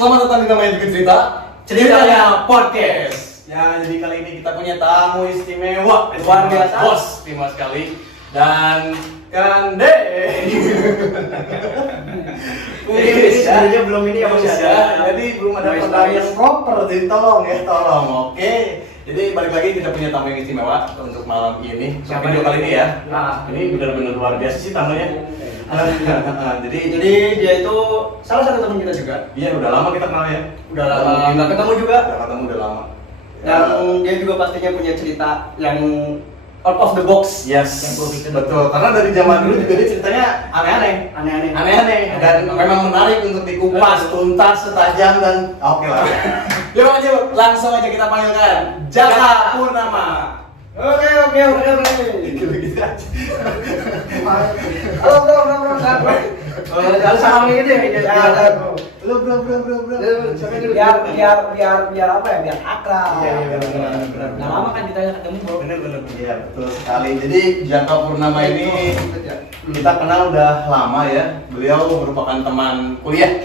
Selamat datang di namanya bikin cerita Ceritanya Podcast. Ya, jadi kali ini kita punya tamu istimewa, luar biasa, bos, istimewa sekali. Dan Kande. Ini sebenarnya belum ini ya Mas ya. Jadi belum ada pendaftar yang proper, jadi tolong ya, tolong. Oke. Jadi balik lagi kita punya tamu yang istimewa untuk malam ini. Untuk video kali ini ya. Nah, ini benar-benar luar biasa sih tamunya. jadi dia itu salah satu teman kita juga. Iya, udah lama kita kenal ya. Udah lama nggak ketemu juga. Udah lama. Dan dia juga pastinya punya cerita yang out of the box. Yes, betul. Karena dari zaman dulu juga dia ceritanya aneh-aneh. Dan memang menarik untuk dikupas tuntas, setajam dan oke lah. Yuk, langsung aja kita panggilkan Jaka Purnama. Oke. Gitu aja. Halo bro. Kalau salam ini deh. Bro. Biar apa ya? Biar akrab. Iya, benar. Nah, lama kan kita ketemu bro. Bener. Iya, betul sekali. Jadi Jaka Purnama ini kita kenal udah lama ya. Beliau merupakan teman kuliah.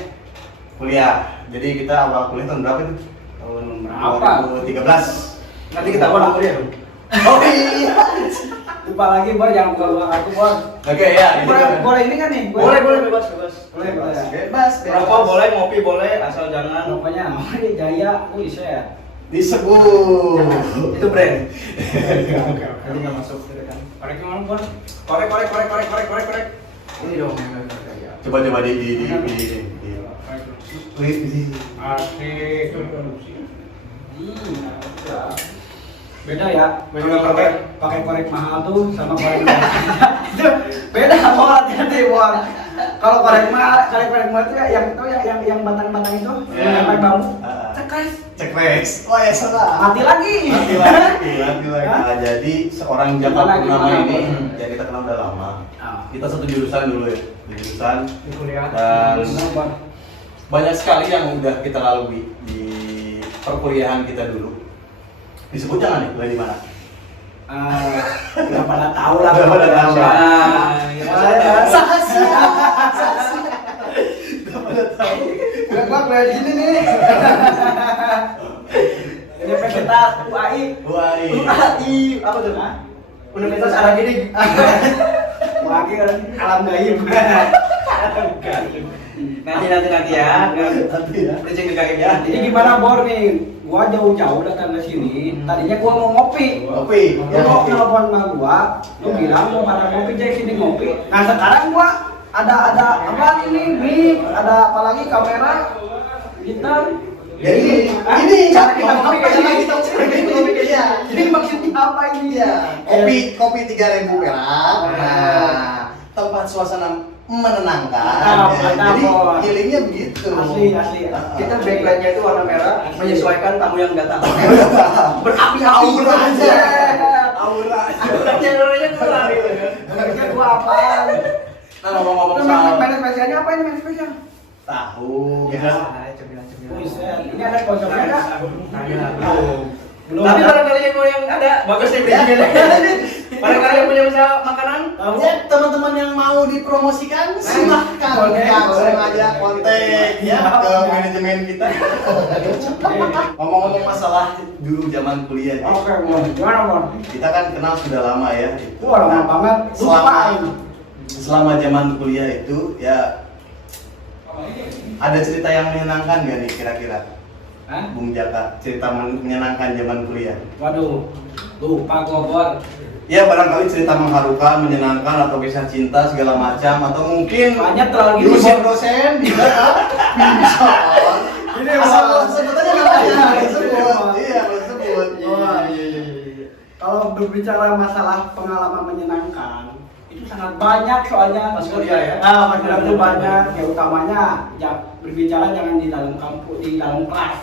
Jadi kita awal kuliah tahun berapa itu? Tahun Berapa? 2013. Nanti kita ulang kuliah dong. Oh iya. Lupa lagi bor, jangan buka aku bor. Oke ya. Boleh ini kan nih? Boleh bebas. Bebas. Rokok boleh, ngopi boleh, asal jangan rokoknya. Ini Jaya, bisa ya? Disebut. Itu brand. Oke. Nanti nggak masuk gitu kan? Korek gimana bor? Korek. Ini dong. Coba di Asik. Beda ya, pakai korek mahal tuh sama korek itu beda bor, hati-hati bor. Kalau korek mahal itu ya yang batang-batang itu yang pakai bambu, cekres. Oh ya salah. mati lagi. Nah, jadi seorang Jaka Purnama ini yang kita kenal udah lama. Kita satu jurusan dulu ya, Di kuliah. Dan banyak sekali yang udah kita lalui di perkuliahan kita dulu. Disebut jangan nih, kuliah di mana? Udah pada tahu lah. Udah pada tahu lah. Sahasia. Udah pada tahu. Gua kayak gini nih. Ini Universitas UAI. Apa tuh? Universitas Arab ini. UAI kan alam gaib. Nanti ya. Prinsip gaib ya. Jadi gimana bor nih? Gua jauh-jauh datang ke sini. Tadinya gua mau ngopi. Lu telepon sama gua, lu bilang mau pada ngopi aja sini ngopi. Nah sekarang gua ada apa ini mic, ada apalagi kamera, gitar. Jadi ini cara kita ngopi Iya. Jadi maksudnya apa ini ya? Kopi 3.000 perak. Nah, tempat suasana menenangkan. Jadi feelingnya begitu. Asli. Kita backlightnya itu warna merah, menyesuaikan tamu yang datang. Berapi-api aja. Jalurnya keluar gitu. Harusnya gua apaan? Nah, ngomong-ngomong soal Menu spesialnya apa ini menu spesial? tahu, Buset, ini ada sponsornya enggak? Belum. Tapi barangkali yang ada bagus nih prinsipnya. Barangkali yang punya usaha makanan, Ya, teman-teman yang mau dipromosikan silahkan langsung aja kontak ya ke manajemen kita. Ngomong-ngomong masalah dulu zaman kuliah nih. Oke, gimana Mon? Kita kan kenal sudah lama ya. Wah, lama banget. Selama zaman kuliah itu ya ada cerita yang menyenangkan nggak nih kira-kira? Bung Jaka, cerita menyenangkan zaman kuliah. Waduh, lupa gua bor. Ya barangkali cerita mengharukan, menyenangkan atau kisah cinta segala macam atau mungkin Banyak terlalu gini, dosen Bor. bisa bisa. Ini asal Bor. sebut aja namanya disebut. Iya, disebut. Iya. Kalau berbicara masalah pengalaman menyenangkan, itu sangat banyak soalnya Pas kuliah ya? Pas kuliah itu banyak. Ya utamanya berbicara jangan di dalam kampus, di dalam kelas.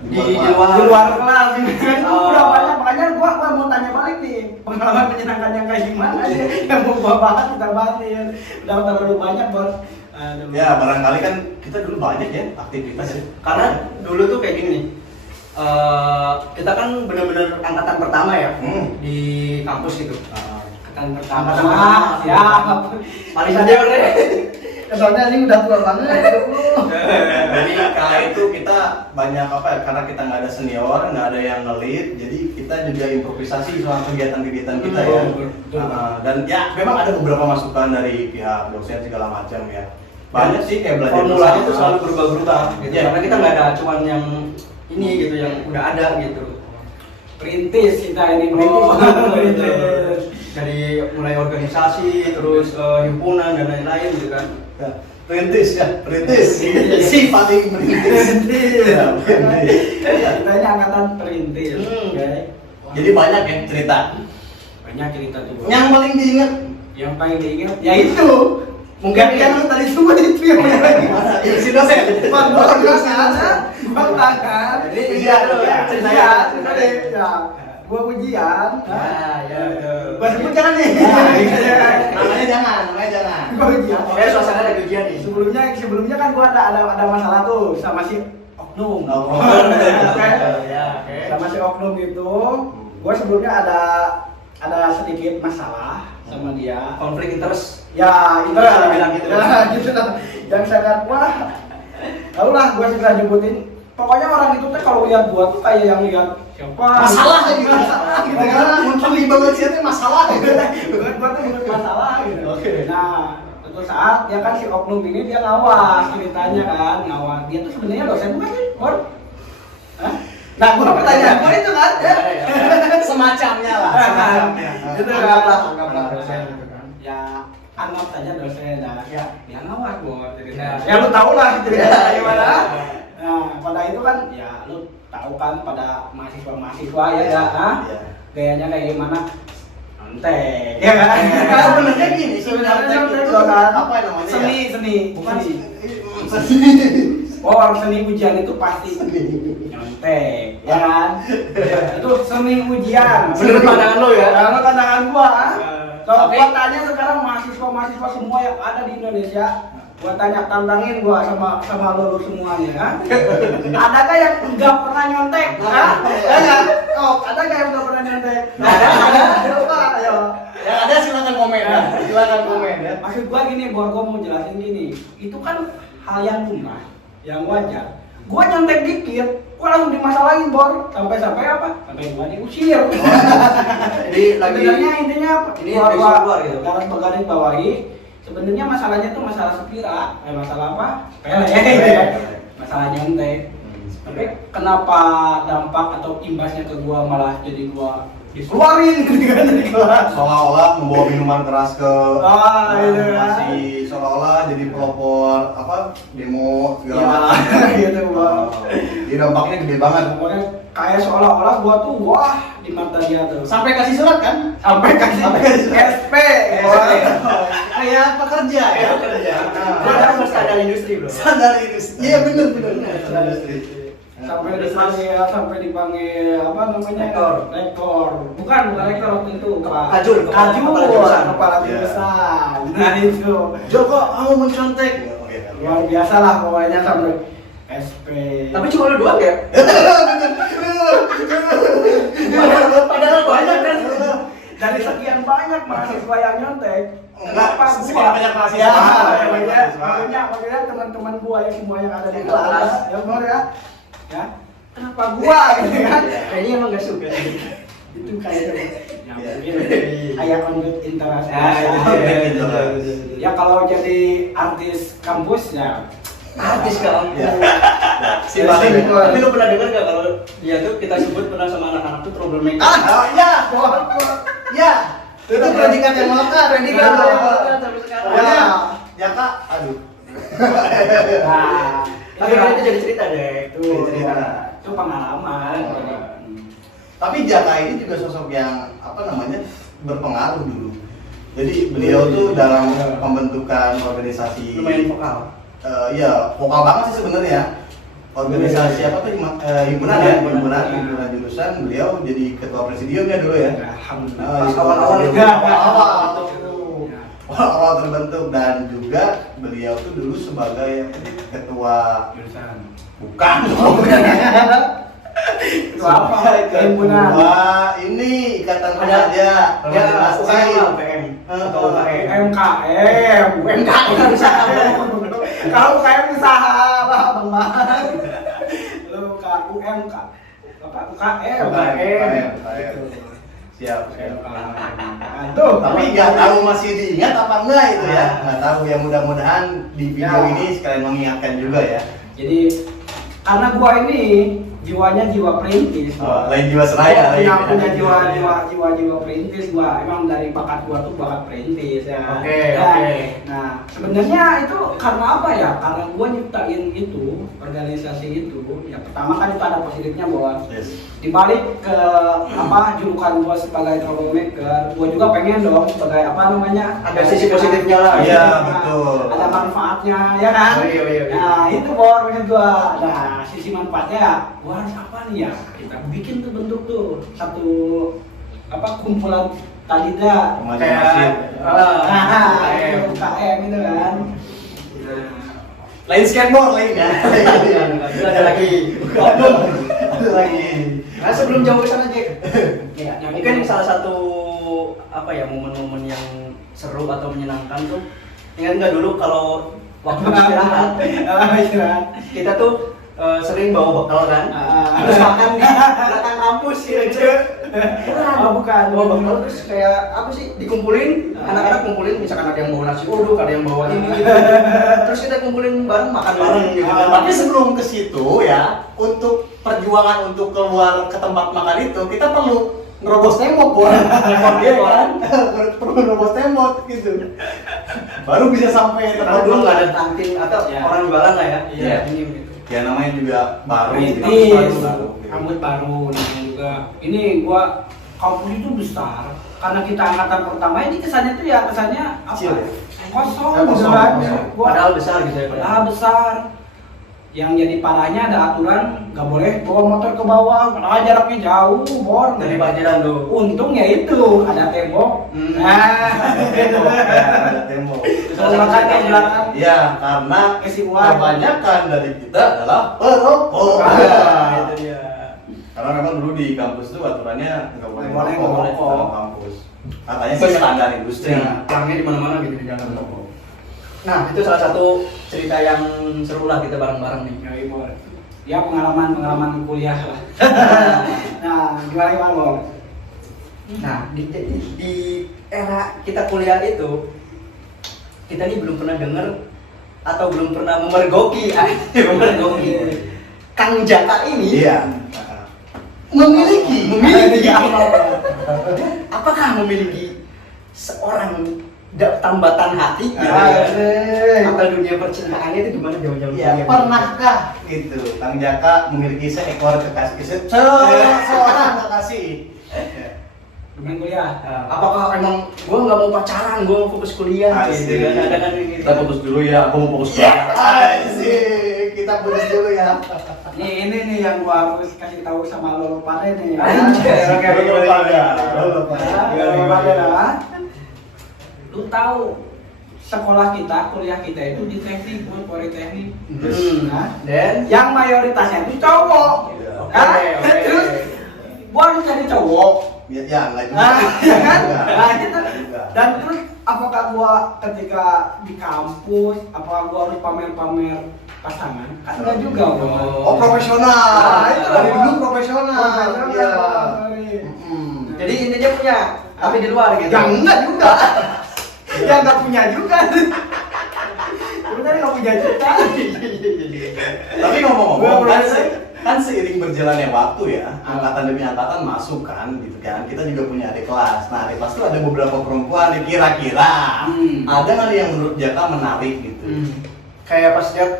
Di Di luar kelas ini kan udah banyak, makanya gua mau tanya balik nih pengalaman menyenangkan yang kayak gimana sih yang mau gua bahas kita bahasin. Udah terlalu banyak bos. Ya barangkali kan kita dulu banyak ya aktivitas ya. karena dulu tuh kayak gini nih. Kita kan benar-benar angkatan pertama ya di kampus gitu. Angkatan pertama ya Paling saja Soalnya ini udah tua banget. Jadi kala itu kita banyak apa ya, karena kita nggak ada senior, nggak ada yang nge-lead, jadi kita juga improvisasi soal kegiatan-kegiatan kita ya. Dan ya memang ada beberapa masukan dari pihak dosen segala macam ya. Banyak sih kayak belajar Formulanya itu bersama. selalu berubah-berubah gitu. Iya. Karena kita nggak ada cuman yang ini gitu yang udah ada gitu. Perintis kita ini Perintis. Dari mulai organisasi, terus himpunan dan lain-lain gitu kan. Ya, perintis ya, perintis. Si paling perintis. Ya, perintis. Kita ini angkatan perintis. Oke. Jadi banyak ya cerita. Banyak cerita tuh. Yang paling diingat Yang paling diingat ya itu. Mungkin yang tadi semua itu yang mana? Ya, si dosen. Bang tangan. Jadi ujian dulu ya. Ya. Gua ujian. Ya. Gua sebut jangan nih. Namanya jangan. Gua ujian. Oke, suasana lagi ujian nih. Sebelumnya kan gua ada masalah tuh sama si oknum. Oh, Oke. Ya, oke. Sama si oknum itu, gua sebelumnya ada sedikit masalah sama dia. Konflik interest. Ya, itu Bisa dibilang gitu. Ya, gitu lah. Yang sangat wah. Tahu lah, gua segera nyebutin. Pokoknya orang itu tuh kalau lihat gua tuh kayak yang lihat siapa? masalah gitu. Masalah gitu kan. Muncul di banget sih itu masalah gitu. Gua tuh bukan masalah gitu. Oke. Nah, suatu saat dia kan si oknum ini dia ngawas ceritanya kan, ngawas. Dia tuh sebenarnya dosen bukan sih, Bor? Hah? Nah, gua pertanyaan gua itu kan, ya. Semacamnya lah. Semacamnya. Gitu kan. Anggaplah dosen gitu kan. Ya, anggap saja dosen dah. Ya, dia ngawas, Bor. Ya. Ya lu tau lah ceritanya gimana. Ya. Nah, pada itu kan ya lu tahu kan pada mahasiswa ya, ah? Iya. Gayanya kayak gimana? Nyontek, ya kan? Sebenarnya gini, Sebenarnya nyontek nyontek itu loh kan. apa namanya ya? Seni. Bukan Seni. seni. Oh, orang seni ujian itu pasti nyontek, ya kan? Itu seni ujian. Menurut pandangan lo ya? Menurut pandangan gua, ah. Kalau Tapi- gua tanya sekarang mahasiswa semua yang ada di Indonesia, gua tanya tantangin gua sama lo semuanya, kan? Adakah yang enggak pernah nyontek? Hah? Enggak. Oh, ada enggak yang enggak pernah nyontek? Ada. Coba, ayo. Yang ada silakan komen ya. Silakan komen ya. Maksud gua gini, Bor, gua mau jelasin gini. Itu kan hal yang lumrah, yang wajar. Gua nyontek dikit, gua langsung dimasalahin, Bor. Sampai apa? Sampai gua diusir. Jadi lagi Sebenarnya intinya apa? ini dari luar gitu. Garis bawahi. Sebenarnya masalahnya tuh masalah sepira, masalah apa? Pele. Masalah nyontek. Tapi kenapa dampak atau imbasnya ke gua malah jadi gua dikeluarin gitu kan dari kelas? Seolah-olah membawa minuman keras ke Itu kan. masih seolah-olah jadi pelopor apa demo segala Ya, macam. gitu, Bang. Jadi dampaknya gede banget. Pokoknya kayak seolah-olah gua tuh wah di mata dia tuh. Sampai kasih surat kan? Sampai kasih SP. Kayak pekerja ya. Dia harus standar industri, Bro. Standar industri. Iya benar. Standar industri. Sampai dipanggil apa namanya? Rektor. Bukan rektor waktu itu, Pak. Kajul, kepala jurusan. Kepala Iya. jurusan. Nah itu. Joko kamu mencontek. Luar biasa lah pokoknya sampai SP. Tapi cuma lu doang ya? Padahal banyak kan. Dari sekian banyak mahasiswa yang nyontek, Enggak, kenapa sekian gua? banyak mahasiswa. Ya, Mahasiswa. makanya teman-teman gua yang semua yang ada di Yang kelas, kelas. ya benar ya. Ya, kenapa gua gitu kan? Kayaknya emang gak suka. Itu kayak ya, Iya. mungkin kayak konflik interest. Ya kalau jadi artis kampus ya Artis kan? Ya. Si Bali. Tapi lu pernah dengar gak kalau dia tuh kita sebut pernah sama anak-anak tuh troublemaker? Ya. Ya. Itu predikat yang melekat. Predikat Nah. yang melekat sampai sekarang. Pokoknya, ya Kak, aduh. Nah, Tapi kalau itu jadi cerita deh. itu itu pengalaman. Tapi Jaka ini juga sosok yang apa namanya berpengaruh dulu. Jadi beliau tuh dalam pembentukan organisasi Lumayan vokal. Iya, vokal banget sih sebenarnya. Organisasi apa tuh himpunan ya, himpunan jurusan beliau jadi ketua presidiumnya dulu ya. Alhamdulillah. Pas awal-awal itu. ya. Awal terbentuk dan juga beliau tuh dulu sebagai ketua bukan Ketua apa? Himpunan. Ketua ini ikatan Ada remaja ya UKM lah, UKM. atau UKM? UMKM bukan usaha. Kalau UKM usaha, Bang. Lu UMK. Apa UKM? Siap. Tuh, Tapi nggak tahu masih diingat apa enggak itu ya. Nggak tahu ya, mudah-mudahan di video Ya. ini sekalian mengingatkan juga ya. Jadi karena gua ini jiwanya jiwa perintis. Lain jiwa seraya. Punya jiwa perintis gua. Emang dari bakat gua tuh bakat perintis ya. Oke. Nah, sebenarnya itu karena apa ya? Karena gua nyiptain itu, organisasi itu. Ya pertama kan itu ada positifnya bahwa Yes. dibalik ke julukan gua sebagai troublemaker, gua juga pengen dong sebagai Ada sisi positifnya lah. Iya, betul. Ada manfaatnya, ya kan? Oh, iya. Nah, itu Bor menurut gua. Nah, sisi manfaatnya gua harus apa nih ya? Kita bikin tuh bentuk tuh satu kumpulan talida Kayak UKM itu kan. Lain skateboard lain ya. Ada lagi. Ada lagi. Nah, sebelum jauh ke sana, Jack. Ya, Mungkin salah satu momen-momen yang seru atau menyenangkan tuh, ingat nggak dulu kalau waktu istirahat kita tuh sering bawa bekal kan, terus makan di belakang kampus ya, Cek. bukan. Bawa bekal terus kayak apa sih, dikumpulin, anak-anak kumpulin, misalkan ada yang bawa nasi uduk, ada yang bawa ini gitu. Terus kita kumpulin bareng, makan bareng gitu kan. Tapi sebelum ke situ ya, untuk perjuangan untuk keluar ke tempat makan itu kita perlu ngerobos tembok, Bor. Iya kan? Perlu ngerobos tembok gitu. Baru bisa sampai Karena dulu nggak ada kantin atau Ya. orang jualan lah ya. Iya. Ini gitu. Ya namanya juga baru gitu. Perintis, Baru. rambut baru namanya juga. Ini gua kampus itu besar karena kita angkatan pertama ini kesannya apa? Kecil ya? Kosong, Kosong, beneran. ya. Gua Padahal besar gitu ya. padahal besar. Yang jadi parahnya ada aturan nggak boleh bawa motor ke bawah, padahal jaraknya jauh, Bor. Dari parkiran tuh. Untungnya itu ada tembok. Nah, Ada tembok. Kalau makan di belakang. Iya, karena Kesimpulan. kebanyakan dari kita adalah perokok. Nah, itu dia. Karena memang dulu di kampus itu aturannya nggak boleh Nggak boleh merokok ngerokok. dalam kampus. Katanya sih standar industri. Ya, orangnya di mana-mana gitu di jalan toko. Nah, itu salah satu cerita yang seru lah kita bareng-bareng nih. Ya pengalaman kuliah lah. Nah, gimana Bang? Nah, di era kita kuliah itu, kita ini belum pernah dengar atau belum pernah memergoki Kang Jaka ini. Iya. Memiliki apa? apakah memiliki seorang tambatan hati atau dunia percintaannya itu gimana jauh-jauh? Ya, pernahkah gitu Kang Jaka memiliki seekor kekasih, seorang kekasih? Teman kuliah. Apakah emang gue nggak mau pacaran, gue mau fokus kuliah gitu kan? Ada kan gitu. Kita putus dulu ya, aku mau fokus kuliah. Asik, kita putus dulu ya. Ini nih yang gua harus kasih tahu sama lo pada nih. Anjir, oke, Lo pada. Lu tahu sekolah kita, kuliah kita itu di teknik, politeknik. Nah, Dan yang mayoritasnya itu cowok. Iya. Kan? Oke. Terus gua harus cari cowok. Ya, enggak juga. Nah, ya kan? Enggak. Nah, gitu. Enggak. Dan terus apakah gua ketika di kampus, apakah gua harus pamer-pamer pasangan? Kan enggak juga, Bro. Oh, profesional. Nah, itu Dari Bang. dulu profesional. Iya. jadi intinya punya, tapi di luar gitu. Yang enggak juga. Yang enggak punya juga. Sebenarnya enggak punya juga. Tapi ngomong-ngomong Gua kan seiring berjalannya waktu ya, angkatan demi angkatan masuk kan gitu kan. Kita juga punya adik kelas. Nah, adik kelas itu ada beberapa perempuan nih, kira-kira ada nggak nih yang menurut Jaka menarik gitu? Kayak pas lihat,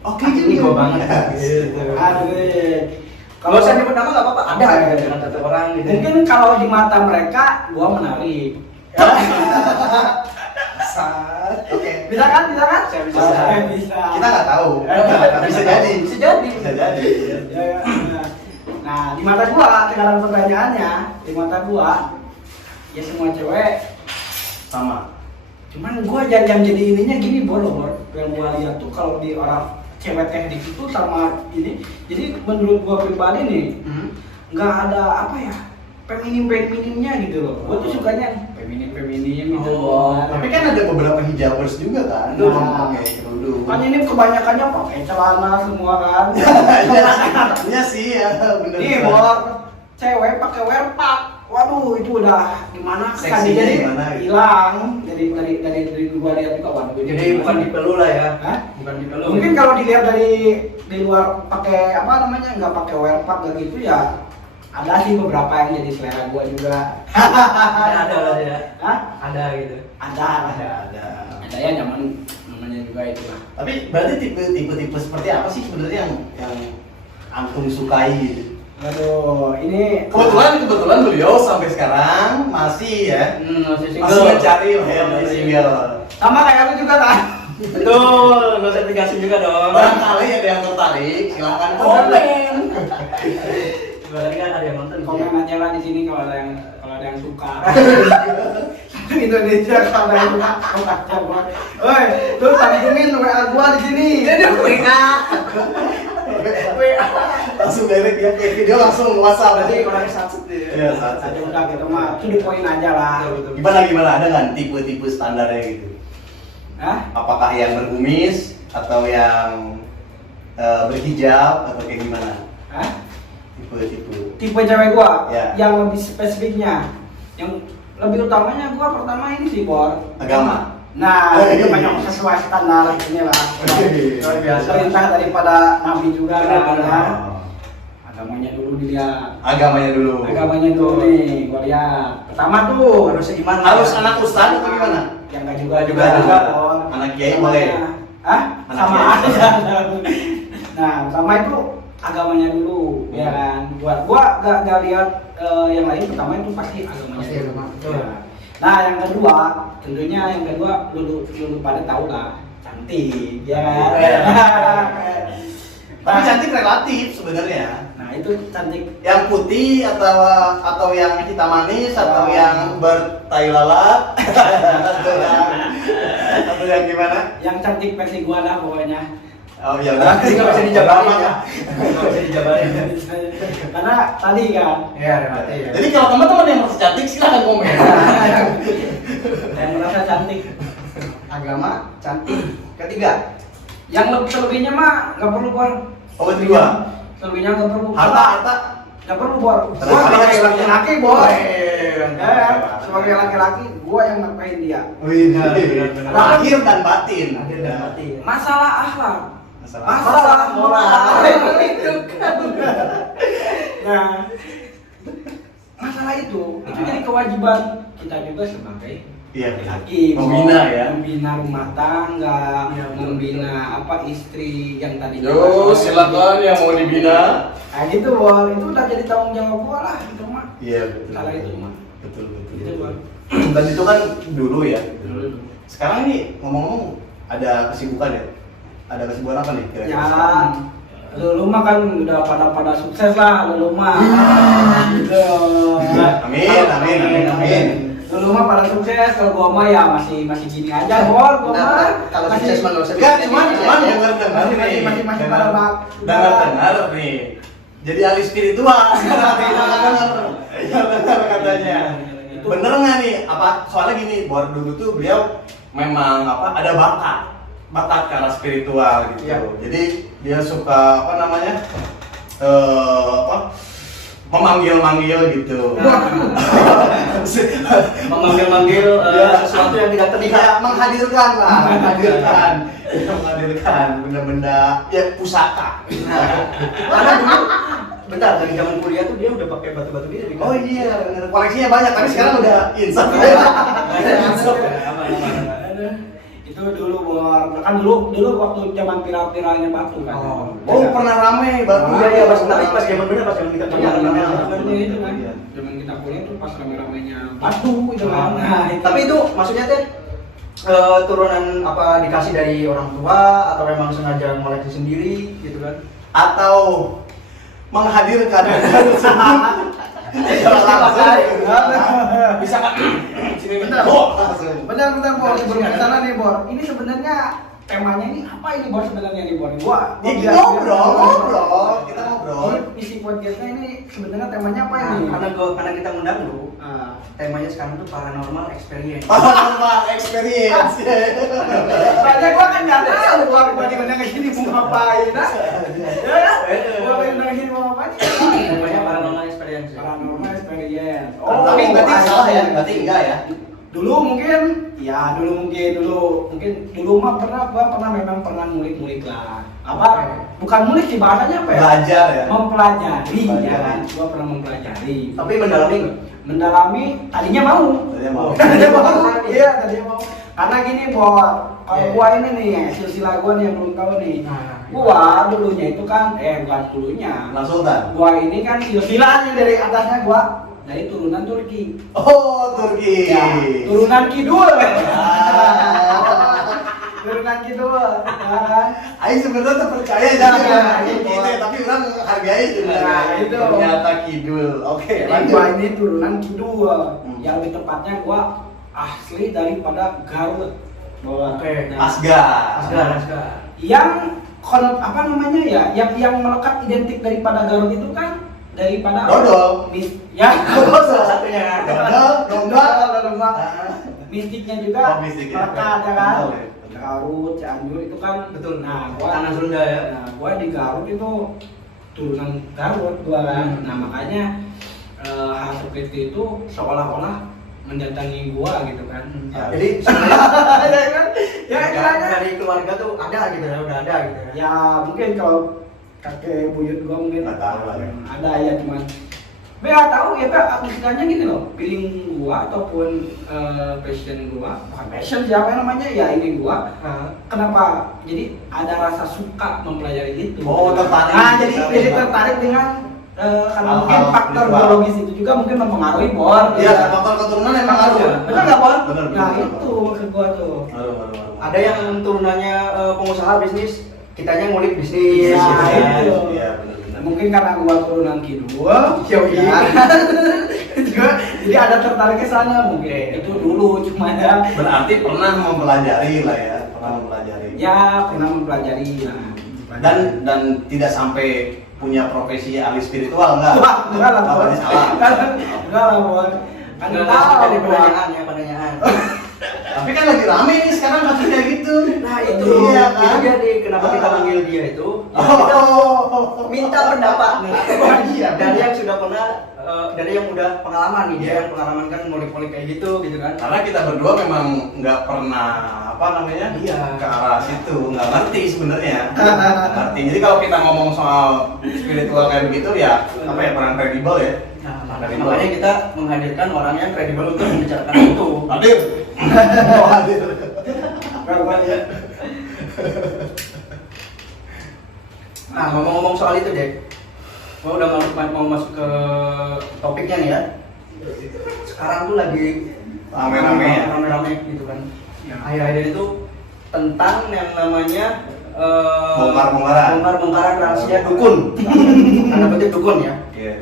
Oke, ini gua banget. Gitu. Aduh. Kalau saya nyebut nama nggak apa-apa, ada gitu dengan satu orang gitu. Mungkin kalau di mata mereka gua menarik. Oke. Bisa kan? Bisa kan? Bisa. Bisa. Kita nggak tahu. Bisa jadi. Bisa jadi. Bisa jadi. Ya, ya. Nah, di mata gua, sekarang pertanyaannya, di mata gua, ya semua cewek Sama. cuman gua yang jadi ininya gini Bor, yang gua lihat tuh kalau di orang cewek teknik itu sama ini, jadi menurut gua pribadi nih nggak ada apa ya, feminim-feminimnya gitu loh. Gue tuh sukanya feminim-feminim gitu, Bor. Tapi kan ada beberapa hijabers juga kan. Nah. Pakai kerudung. Kan ini kebanyakannya pakai celana semua kan. Iya sih ya, bener. Nih, Bor, cewek pakai wear pack. Waduh, itu udah gimana kan Seksinya jadi gimana gitu. hilang. Dari gua lihat juga waduh. Jadi bukan di pelu lah ya. Hah? Bukan di pelu. Mungkin kalau dilihat dari luar pakai apa namanya nggak pakai wear pack kayak gitu ya ada sih beberapa yang jadi selera gua juga. ada lah ya. Hah? Ada gitu. Ada. Ada ya nyaman namanya juga itu lah. Tapi berarti tipe seperti apa sih sebenarnya yang antum sukai gitu? Aduh, ini Kebetulan beliau sampai sekarang masih ya Masih single. masih mencari lah ya, masih single. sama kayak lu juga kan? Betul, nggak usah dikasih juga dong. Barangkali ada yang tertarik, silakan komen. Berarti kan ada yang nonton. Komen aja lah di sini kalau ada yang suka. Indonesia kalau ada yang suka komen aja gua. Oi, lu sambungin WA gua di sini. Langsung direct ya, kayak video langsung WhatsApp. Berarti orangnya satset ya. Iya, satset. Aja udah gitu mah, itu di poin aja lah. Gimana ada nggak tipe-tipe standarnya gitu? Hah? Apakah yang berkumis atau yang berhijab atau kayak gimana? Hah? Tipe-tipe. Tipe cewek gua Ya. yang lebih spesifiknya, yang lebih utamanya gua pertama ini sih, Bor. Agama. Nah, itu banyak sesuai standar ini lah. Luar biasa. Perintah daripada Nabi juga kan. ya. Oh. Agamanya dulu dilihat. Agamanya dulu. Agamanya dulu nih, gua lihat. Pertama tuh Harus seiman. Harus anak ustaz atau gimana? yang enggak juga Juga. Bor. Anak kiai Namanya- boleh? Hah? Anak Sama kiai. aja. Nah, sama itu agamanya dulu, ya kan. Gua gak lihat yang lain, pertama itu pasti agamanya Pasti dulu. agama, betul. Ya. Nah, yang kedua, tentunya lu pada tahu lah, cantik, ya kan. Tapi cantik relatif sebenarnya. Nah, itu cantik. Yang putih atau yang hitam manis atau yang bertai lalat atau yang gimana? Yang cantik versi gua lah pokoknya. Oh iya, udah. Nggak bisa dijabarin ya. Nggak bisa dijabarin. Karena tadi kan, Iya, relatif. Jadi kalau teman-teman yang masih cantik silahkan komen. yang merasa cantik. Agama, cantik. Ketiga, Yang selebihnya mah nggak perlu, Bor. Oh, kedua. Selebihnya nggak perlu. Harta. Nggak perlu, Bor. Gua Terus sebagai apa? laki-laki, Bor. Wih, Ya, sebagai laki-laki, gua yang nafkahin dia. Wih, benar. lahir dan batin. lahir dan mati. Masalah akhlak, Masalah moral. itu kan. Nah, masalah itu jadi kewajiban kita juga sebagai Iya, laki, membina ya. membina rumah tangga, Iya, betul, membina apa istri yang tadi. Yo, silakan yang mau dibina. Nah gitu, Bor, itu udah jadi tanggung jawab gua lah, itu mah. Iya, betul. Salah itu mah. Betul. Itu, Bor. Dan itu kan dulu ya. Dulu. Sekarang nih ngomong-ngomong ada kesibukan ya? Ada kesibukan apa nih kira-kira? Ya, lu mah kan udah pada sukses lah, lu mah. Gitu. Amin. Lu mah pada sukses, kalau gua mah ya masih gini aja, Bor. Gua mah Kalau masih- sukses mah nggak usah Enggak, dikasih. cuman dengar Masih pada bak. dengar nih. Jadi ahli spiritual. Dengar katanya. Bener nggak nih? Apa soalnya gini, Bor dulu tuh beliau memang ada bakat ke arah spiritual gitu. Iya. Jadi dia suka memanggil gitu. Memanggil sesuatu yang tidak terlihat. Menghadirkan benda-benda ya pusaka. Karena dulu, bentar dari zaman kuliah tuh dia udah pakai batu-batu gitu. Oh iya, bener. Koleksinya banyak, tapi sekarang udah insaf. Itu dulu, Bor. Kan dulu waktu zaman viral-viralnya batu kan. Oh, pernah rame batu. Iya, pas zaman bener pas zaman kita kuliah. Sebenarnya itu kan. Iya. Zaman kita kuliah tuh pas rame-ramenya batu itu kan. Tapi itu maksudnya teh turunan apa dikasih dari orang tua atau memang sengaja ngoleksi sendiri gitu kan? Atau menghadirkan bisa kan? Sini bentar. Bentar, Bor. Sebelum ke sana nih, Bor. Ini sebenarnya temanya ini apa ini Bor sebenarnya nih Bor? Gua ngobrol, kita ngobrol. Ini isi podcastnya ini sebenarnya temanya apa ini? Karena kita ngundang lu, temanya sekarang tuh paranormal experience. Paranormal experience. Soalnya gua kan nggak tahu gua diundang ke sini mau ngapain, nah? Gua diundang ke sini mau ngapain? Temanya paranormal experience. Paranormal experience. Tapi berarti salah ya, berarti enggak ya? Dulu mungkin mah gua memang pernah ngulik-ngulik lah. Apa? Bukan ngulik sih bahasanya apa ya? Belajar ya. Mempelajari ya kan. Gua pernah mempelajari. Tapi mendalami nggak? Mendalami tadinya mau. Iya, tadinya mau. Karena gini, Bor. Kalau gua ini nih, silsilah gua nih yang belum tahu nih. Gua dulunya itu kan bukan dulunya. Langsung kan? Gua ini kan silsilahnya dari atasnya gua dari turunan Turki. Oh, Turki. Ya, turunan kidul. Turunan kidul. Aing sebenarnya tuh percaya tapi orang hargai juga. Itu. Ternyata kidul. Oke, Gua lanjut. ini turunan kidul. Yang lebih tepatnya gua asli daripada Garut. Oke. Asgar. Yang apa namanya ya? Yang melekat identik daripada Garut itu kan daripada Dodol. Ya, Dodol salah satunya. Domba. mistiknya juga Mistiknya. melekat ya kan. Betul, ya. Garut, Cianjur itu kan Betul. Nah, gua Tanah Sunda ya. Nah, gua di Garut itu turunan Garut gua kan. Nah, makanya hal seperti itu seolah-olah mendatangi gua gitu kan. Jadi sebenarnya Ya kan? Ya istilahnya dari keluarga tuh ada gitu ya, udah ada gitu ya. ya mungkin kalau kakek buyut gua mungkin Nggak tahu lah ya. ada ya cuman nggak tahu ya Kak, istilahnya gini loh, feeling gua ataupun passion gua, bukan passion siapa namanya ya ini gua. Kenapa? Jadi ada rasa suka mempelajari itu. Oh, tertarik. Nah, jadi tertarik dengan karena mungkin faktor biologis itu juga mungkin mempengaruhi Bor. Iya, faktor keturunan emang ngaruh. Benar nggak Bor? Benar. Nah itu maksud gua tuh. Ada yang turunannya pengusaha bisnis, kitanya ngulik bisnis. Iya, gitu ya. itu. Iya, benar. Mungkin karena gua turunan kidul, Iya. jadi ada tertarik ke sana mungkin. Itu dulu cuma ya. Berarti pernah mempelajari lah ya, pernah mempelajari. Ya pernah mempelajari lah. Dan tidak sampai punya profesi ahli spiritual enggak? Wah, enggak lah, Bor. Apa salah? Enggak lah, Bor. Kan Nggak, tahu jadi Bor. pertanyaan. Tapi kan lagi rame nih sekarang kasus kayak gitu. Nah itu, Iya, itu kan? jadi kenapa kita panggil dia itu? Oh. Minta pendapat nih. Iya. Dari yang sudah pernah, dari yang udah pengalaman nih, dia yang pengalaman kan ngulik-ngulik kayak gitu kan. Karena kita berdua memang nggak pernah apa namanya Iya. ke arah situ, nggak ngerti sebenarnya. Nggak ngerti. Jadi kalau kita ngomong soal spiritual kayak begitu ya apa ya kurang kredibel ya. Nah, makanya kita menghadirkan orang yang kredibel untuk membicarakan itu. Hadir. Oh, hadir. Nah, ngomong-ngomong soal itu deh, gua udah mau masuk ke topiknya nih ya. Sekarang tuh lagi Rame-rame ya. rame-rame gitu kan. Akhir-akhir itu tentang yang namanya bongkar-bongkaran rahasia dukun. Tanda petik dukun ya. Iya.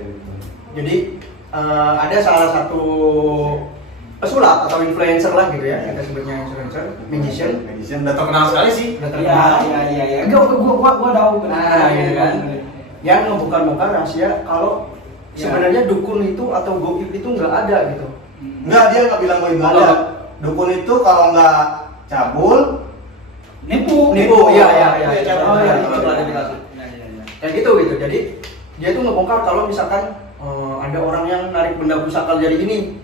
Jadi ada salah satu pesulap atau influencer lah gitu ya, kita sebutnya influencer, magician. Magician udah terkenal sekali sih. Udah terkenal. Iya. Gua tahu benar. Nah, gitu kan. Yang ngebongkar-bongkar rahasia kalau Ya. sebenarnya dukun itu atau goib itu nggak ada gitu. Enggak, dia nggak bilang gue nggak ada. Dukun itu kalau nggak cabul, Nipu. Iya. Oh, iya. Itu klarifikasi. Kayak gitu. Jadi dia tuh ngebongkar kalau misalkan ada orang yang narik benda pusaka jadi ini,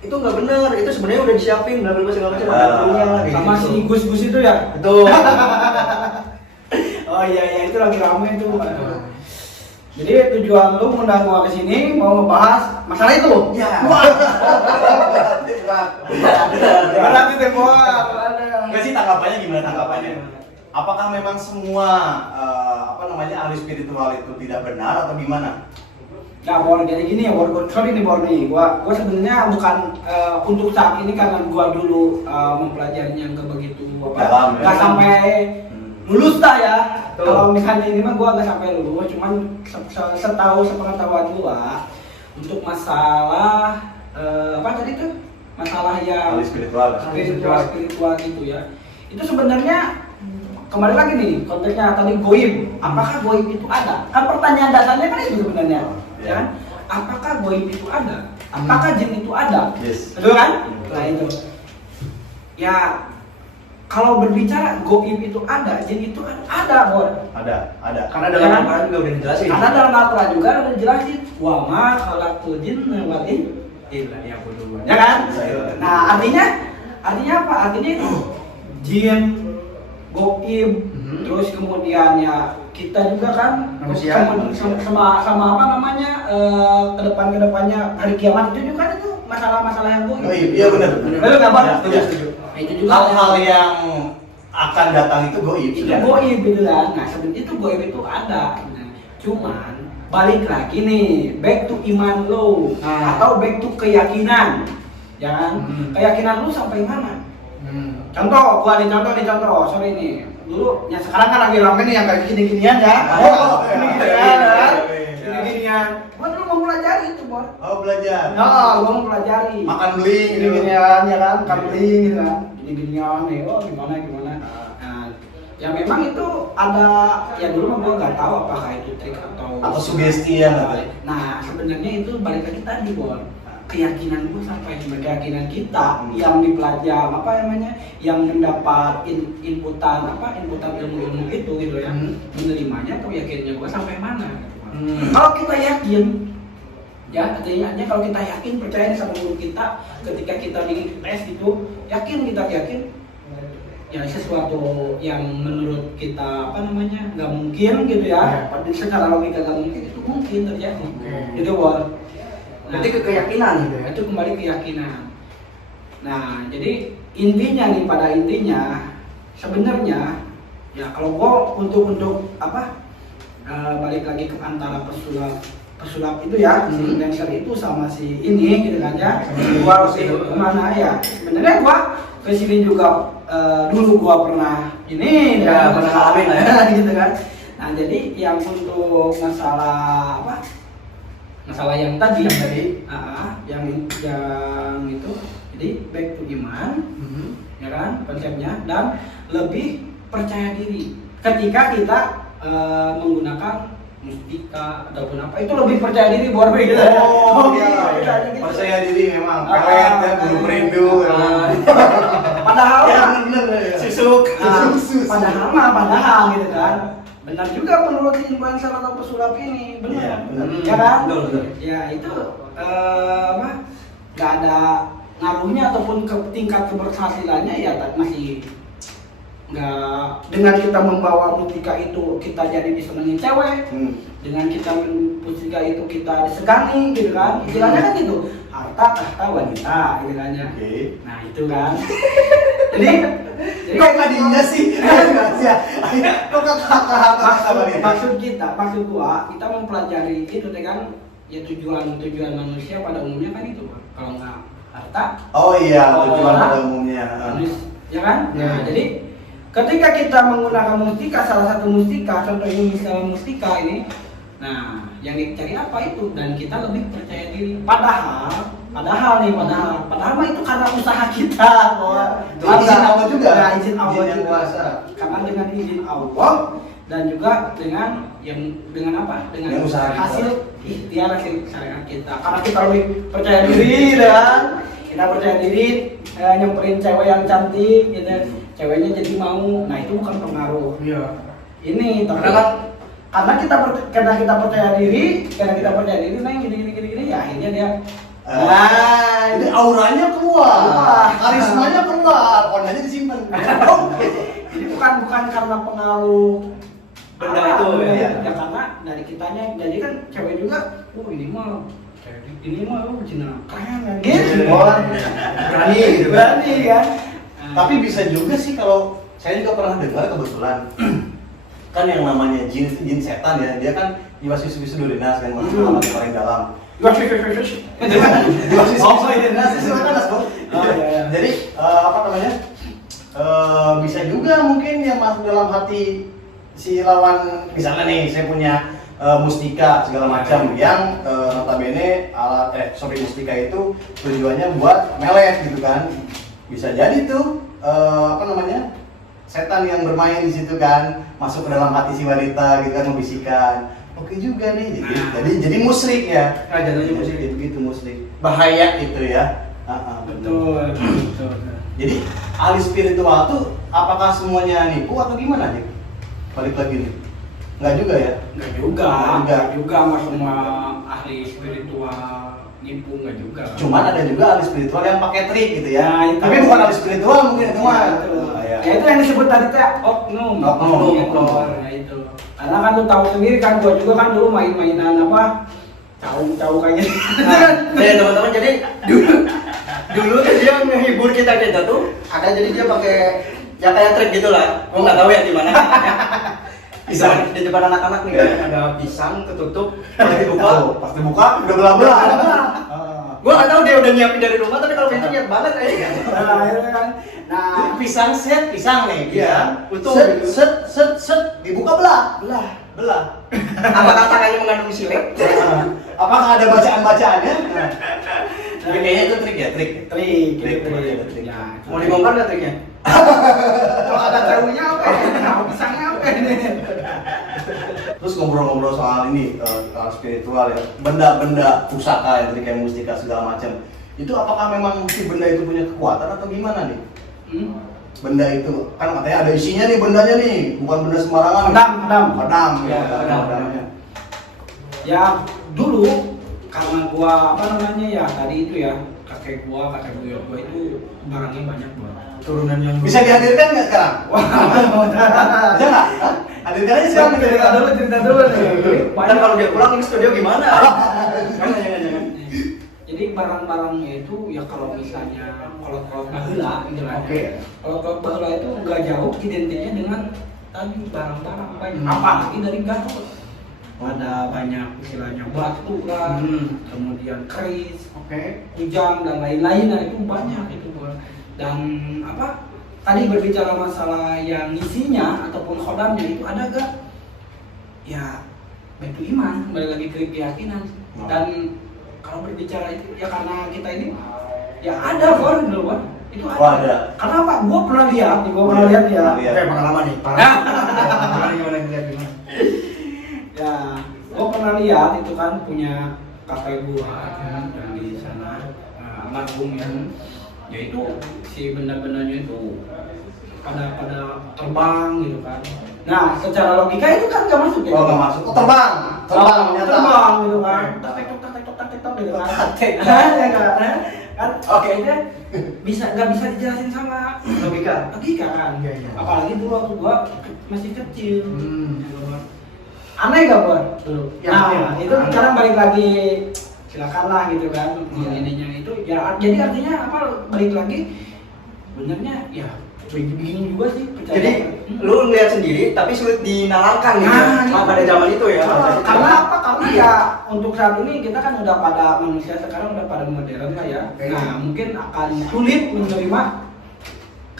itu nggak benar. Itu sebenarnya udah disiapin bla bla bla segala macam ada krunya lah. kayak Sama gitu. si Gus itu ya. Betul. Oh iya itu lagi rame tuh. Jadi tujuan lu ngundang gua ke sini mau ngebahas masalah itu. ya. Wah. Berat itu Bor. Enggak sih tanggapannya gimana tanggapannya? Apakah memang semua apa namanya ahli spiritual itu tidak benar atau gimana? Ya Bor, jadi gini ya Bor, sorry nih Bor nih, gua sebenarnya bukan untuk saat ini karena gua dulu mempelajarinya nggak begitu Dalam, ya. nggak sampai lulus dah ya. Tuh. Kalau misalnya ini mah gua nggak sampai lulus, cuman setahu sepengetahuan gua untuk masalah apa tadi tuh masalah yang Ahli spiritual. spiritual gitu ya. Itu sebenarnya kembali lagi nih konteksnya tadi goib. Apakah goib itu ada? Kan pertanyaan dasarnya kan itu sebenarnya, ya kan? Apakah goib itu ada? Apakah jin itu ada? Yes. Betul kan? Nah itu. Ya kalau berbicara goib itu ada, jin itu kan ada, Bor. Ada. Karena dalam Al-Quran juga udah dijelasin. Karena dalam Al-Quran juga udah dijelasin, wa ma khalaqtul jinna wal insa illa liya'budun. ya kan? Nah artinya apa? Artinya itu jin, goib, terus kemudian ya kita juga kan Manusia. sama apa namanya kedepannya hari kiamat itu juga kan itu masalah-masalah yang goib. Oh iya benar. Betul nggak, Bang? Iya. Nah, itu juga Hal-hal yang akan datang itu goib. itu goib gitu kan. Nah sebenarnya itu goib itu ada. Nah, cuman balik lagi nih, back to iman lo atau back to keyakinan, ya kan? Keyakinan lu sampai mana? Contoh, sorry nih. Dulu, ya sekarang kan lagi rame nih yang kayak gini-ginian ya. Gini-ginian. Gua dulu mau pelajari itu, Bor. Oh belajar. Nah, gua mau pelajari. Makan beling gitu. Gini-ginian ya kan, makan beling gitu kan. Gini-ginian nih, oh gimana. Nah, ya memang itu ada, ya dulu mah gua nggak tahu apakah itu trik atau Sugesti ya nggak? Nah, sebenarnya itu balik lagi tadi, Bor. Keyakinan gue sampai keyakinan kita yang dipelajari apa namanya, yang mendapat inputan ilmu itu gitu ya, menerimanya atau yakinnya gue sampai mana. Kalau kita yakin, ya artinya kalau kita yakin percaya sama guru kita, ketika kita di tes itu yakin ya sesuatu yang menurut kita apa namanya nggak mungkin gitu ya, secara logika nggak mungkin, itu mungkin terjadi. Itu Bor. Berarti ke keyakinan gitu ya. Itu kembali keyakinan. Nah, jadi intinya sebenarnya ya kalau gua untuk apa balik lagi ke antara pesulap itu ya, si dancer itu sama si ini gitu kan ya. Gua harus kemana ya? Sebenarnya gua ke sini juga dulu gua pernah ini Ya, pernah ngalamin lah ya. gitu kan. Nah, jadi yang untuk masalah apa? Masalah yang tadi yang itu, jadi back to iman, ya kan konsepnya, dan lebih percaya diri ketika kita menggunakan mustika ataupun apa, itu lebih percaya diri Bor gitu. Oh iya. Percaya diri memang. Pelet ya, bulu perindu. Padahal bener. susuk. Padahal gitu kan. Benar juga menurut influencer atau pesulap ini, benar. Ya kan? Betul. Ya itu nggak ada ngaruhnya ataupun ke tingkat keberhasilannya ya masih nggak. Dengan kita membawa mustika itu kita jadi disenengin cewek, dengan kita mustika itu kita disegani gitu kan, istilahnya kan gitu, harta tahta wanita gitu kan ya. Nah itu kan. jadi Kok tadinya sih? Kok maksud gua kita mempelajari itu kan ya tujuan manusia pada umumnya kan itu, kalau nggak harta. Oh iya, tujuan pada umumnya. Ya kan? Nah, jadi ketika kita menggunakan mustika, salah satu mustika, contohnya misalnya mustika ini, nah yang dicari apa itu, dan kita lebih percaya diri. Padahal mah itu karena usaha kita. Izin Allah juga. Ya, izin Allah yang juga. kuasa. Karena dengan izin Allah dan juga dengan apa? Dengan usaha kita. hasil ikhtiar syariat kita. Karena kita lebih percaya diri dan kita percaya diri nyamperin cewek yang cantik gitu. Ceweknya jadi mau. Nah, itu bukan pengaruh. Iya. Ini tapi karena kita percaya diri, nah gini ya akhirnya dia ini auranya keluar, karismanya keluar, konanya disimpan. Ini bukan karena pengaruh Benda itu ya. Ya karena dari kitanya, jadi kan cewek juga, ini mah Cina keren kan gitu. Berani kan. Tapi bisa juga sih, kalau saya juga pernah dengar kebetulan kan yang namanya jin itu jin setan ya, dia kan jiwas-wisu durinas kan, masuk alam paling dalam. Jadi apa namanya, bisa juga mungkin yang masuk dalam hati si lawan, misalnya nih saya punya mustika segala macam yang notabene mustika itu tujuannya buat melet gitu kan, bisa jadi tuh apa namanya, setan yang bermain di situ kan, masuk ke dalam hati si wanita gitu kan, membisikkan. Oke juga nih, jadi musyrik ya. Nah, jatuhnya musyrik. Gitu musyrik. Bahaya itu ya. Betul. Jadi ahli spiritual tuh apakah semuanya nipu atau gimana nih? Balik lagi nih. Enggak juga ya? Enggak juga mas semua ahli spiritual nipu, enggak juga. Cuman ada juga ahli spiritual yang pakai trik gitu ya. Nah, itu. Tapi bukan ahli spiritual mungkin itu mah. Ya, itu yang disebut tadi teh oknum. Ya itu. Karena kan lu tahu sendiri kan, gua juga kan dulu main-mainan apa? Cau kayak gitu. Nah, teman-teman, jadi dulu dia menghibur kita tuh ada, jadi dia pakai ya kayak trik gitulah. Gua nggak tahu ya di mana. Pisang di depan anak-anak nih kan ada pisang ketutup, Pas dibuka udah belah-belah. Gua nggak tahu dia udah nyiapin dari rumah, tapi kalau itu niat banget kayaknya. Nah, itu kan. Nah, Pisang nih. Iya, utuh. Set dibuka belah. Apa kata-katanya mengandung silet? Apakah ada bacaan-bacaannya? Tapi kayaknya itu trik ya, trik. trik. Ya, Mau dibongkar nggak triknya? kalau ada tahunya apa ya? Tahu pisangnya apa ini? Terus ngobrol-ngobrol soal ini spiritual ya, benda-benda pusaka yang tadi kayak mustika segala macam. Itu apakah memang si benda itu punya kekuatan atau gimana nih? Benda itu kan katanya ada isinya nih bendanya nih, bukan benda sembarangan. Pedang. Pedang. Ya dulu karena gua ya tadi itu ya kakek buyut gua itu barangnya banyak banget. Turunan yang Bisa dihadirkan nggak sekarang? Wah, Bisa nggak? Hah? Hadirkan aja sekarang. cerita dulu nih. dan kalau dia pulang ini studio gimana? Jangan. Jadi barang-barangnya itu ya kalau misalnya kolot-kolot baheula gitu lah. Oke. Kolot-kolot baheula itu nggak jauh identiknya dengan tadi barang-barang banyak. Hmm. Apalagi dari Gatot. Ada banyak istilahnya batu lah, kemudian keris, kujang dan lain-lain. Nah, itu banyak itu dan apa? Tadi berbicara masalah yang isinya ataupun khodamnya itu ada gak? Ya, itu iman, kembali lagi ke keyakinan. Dan kalau berbicara itu ya karena kita ini ya ada Bor di luar itu ada. Oh, ada. Karena apa? Gua pernah lihat ya. Iya. Pengalaman nih. Gimana? Ya, gua pernah lihat itu kan punya kakek gua yang di sana almarhum ya. Yaitu si benda-bendanya itu pada terbang gitu kan. Nah, secara logika itu kan nggak masuk ya. Oh, nggak masuk. Oh, terbang gitu kan. Tak gitu kan. Kan oke aja nggak bisa dijelasin sama Logika kan. Iya. Apalagi dulu waktu gua masih kecil. Aneh gak Bor? Nah, itu sekarang balik lagi silakanlah gitu kan ininya itu ya, jadi artinya apa, balik lagi benernya ya bingung juga sih percaya. Jadi lu lihat sendiri tapi sulit dinalarkan gitu. Nah, pada zaman itu ya. Karena apa? Karena ya untuk saat ini kita kan udah pada manusia sekarang udah pada modern lah ya. Nah, mungkin akan sulit menerima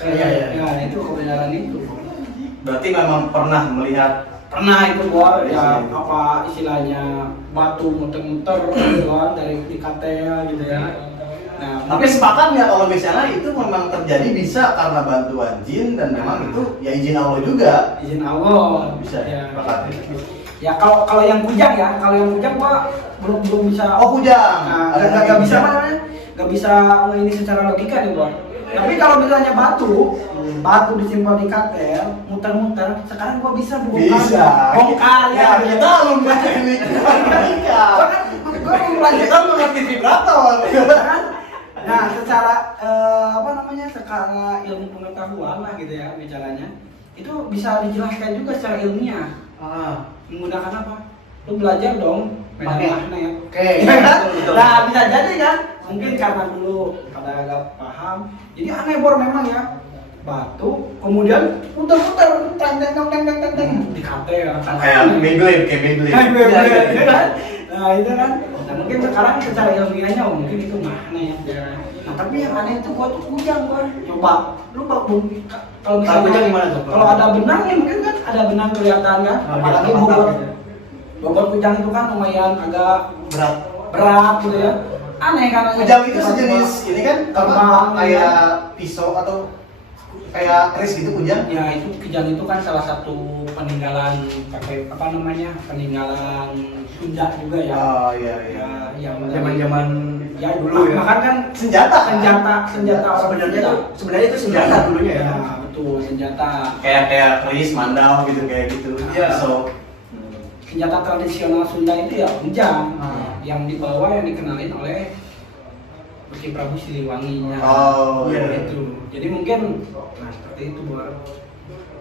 Iya. ya itu kebenaran itu. Berarti memang pernah melihat Itu gua ya apa istilahnya batu muter-muter gitu kan dari di katel gitu ya. Nah, tapi sepakat nggak kalau misalnya itu memang terjadi bisa karena bantuan jin dan memang itu ya izin Allah juga. Izin Allah Bisa ya. sepakat. Ya kalau yang kujang gua belum bisa. Oh, kujang. Nah, nggak bisa namanya, nggak bisa ini secara logika nih Bang. Tapi kalau misalnya batu disimpan di katel, muter-muter, sekarang gua bisa bongkar Ya, kita belum baca ini. Gua belajar Kita mengerti vibrator. Nah, secara secara ilmu pengetahuan lah gitu ya bicaranya, itu bisa dijelaskan juga secara ilmiah. Menggunakan apa? Lu belajar dong magnet. Oke. Nah, bisa jadi kan? Mungkin karena dulu pada agak paham. Jadi aneh Bor memang ya. Batu, kemudian putar-putar, teng di katel. Kayak Beyblade. Nah, itu kan. Nah, mungkin sekarang secara ilmiahnya mungkin itu magnet ya. Nah, tapi yang aneh itu gua tuh kujang Bor. Coba lu kalau misalnya kujang gimana tuh? Kalau ada benang ya mungkin kan ada benang kelihatan kan. Apalagi bobot kujang itu kan lumayan agak berat gitu ya. Aneh kan. Kujang itu sejenis ini kan terbang kayak pisau atau kayak keris gitu kujang. Ya itu kujang itu kan salah satu peninggalan peninggalan Sunda juga ya. Oh iya. Ya, yang Zaman-zaman ya dulu ya. Bahkan kan Senjata sebenarnya itu senjata dulunya ya. Ya, betul, senjata. kayak keris, mandau gitu kayak gitu. Iya. So Senjata tradisional Sunda itu ya kujang. Ah. Yang dibawa yang dikenalin oleh Gusti Prabu Siliwanginya. Oh, ya iya. itu. Jadi mungkin seperti itu Bor.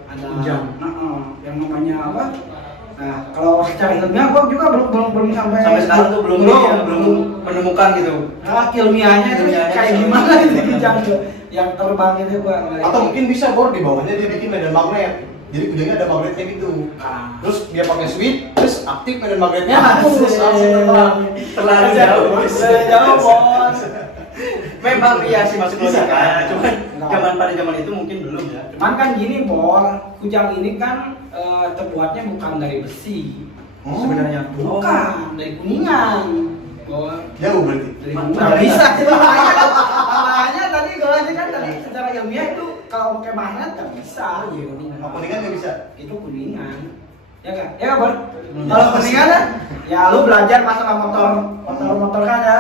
Ada Kujang. yang namanya apa? Nah, kalau secara ilmiah gua juga belum sampai Sekarang tuh belum menemukan gitu. ilmiahnya itu Ilmiahnya kayak sama. gimana itu kujang tuh yang terbang itu gua. atau mungkin bisa Bor di bawahnya dia bikin medan magnet. Jadi kujangnya ada magnetnya gitu. Terus dia pakai switch, terus aktif medan magnetnya. Terus langsung terbang. Terlalu jauh, Bos. Jauh, Bos. Memang iya sih masuk Bisa, logika. kan? Cuman pada zaman itu mungkin belum ya. Cuman kan gini, Bor, kujang ini kan terbuatnya bukan dari besi. Sebenarnya Bukan, dari kuningan. Bor. Jauh berarti. Dari Mana kuningan. bisa? Makanya tadi kalau aja kan tadi secara ilmiah itu kalau pakai magnet nggak bisa. Iya, kuningan. Apa nih kan nggak bisa? Itu kuningan. Ya kan? Ya kan, Bor? Kalau kuningan kan ya lu belajar masalah motor kan ya.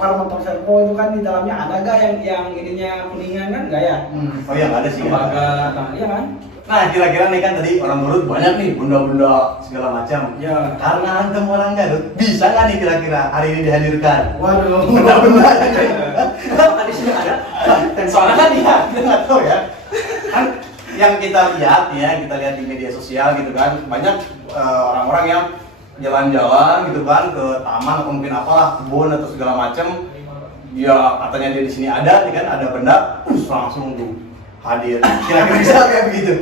Motor servo itu kan di dalamnya ada gak yang ininya kuningan kan enggak ya? Oh iya nggak ada sih. Tembaga. Iya kan? Nah kira-kira nih kan tadi orang Garut banyak nih bunda-bunda segala macam. Ya. Karena antum orang Garut bisa nggak nih kira-kira hari ini dihadirkan? Waduh. Benda-benda Tadi sini ada. Dan soalnya kan dia nggak tahu ya. Kan yang kita lihat di media sosial gitu kan banyak orang-orang yang jalan-jalan gitu kan ke taman atau mungkin apalah kebun atau segala macam. Ya katanya dia di sini ada, nih kan ada benda, langsung tuh hadir. Kira-kira bisa kayak begitu.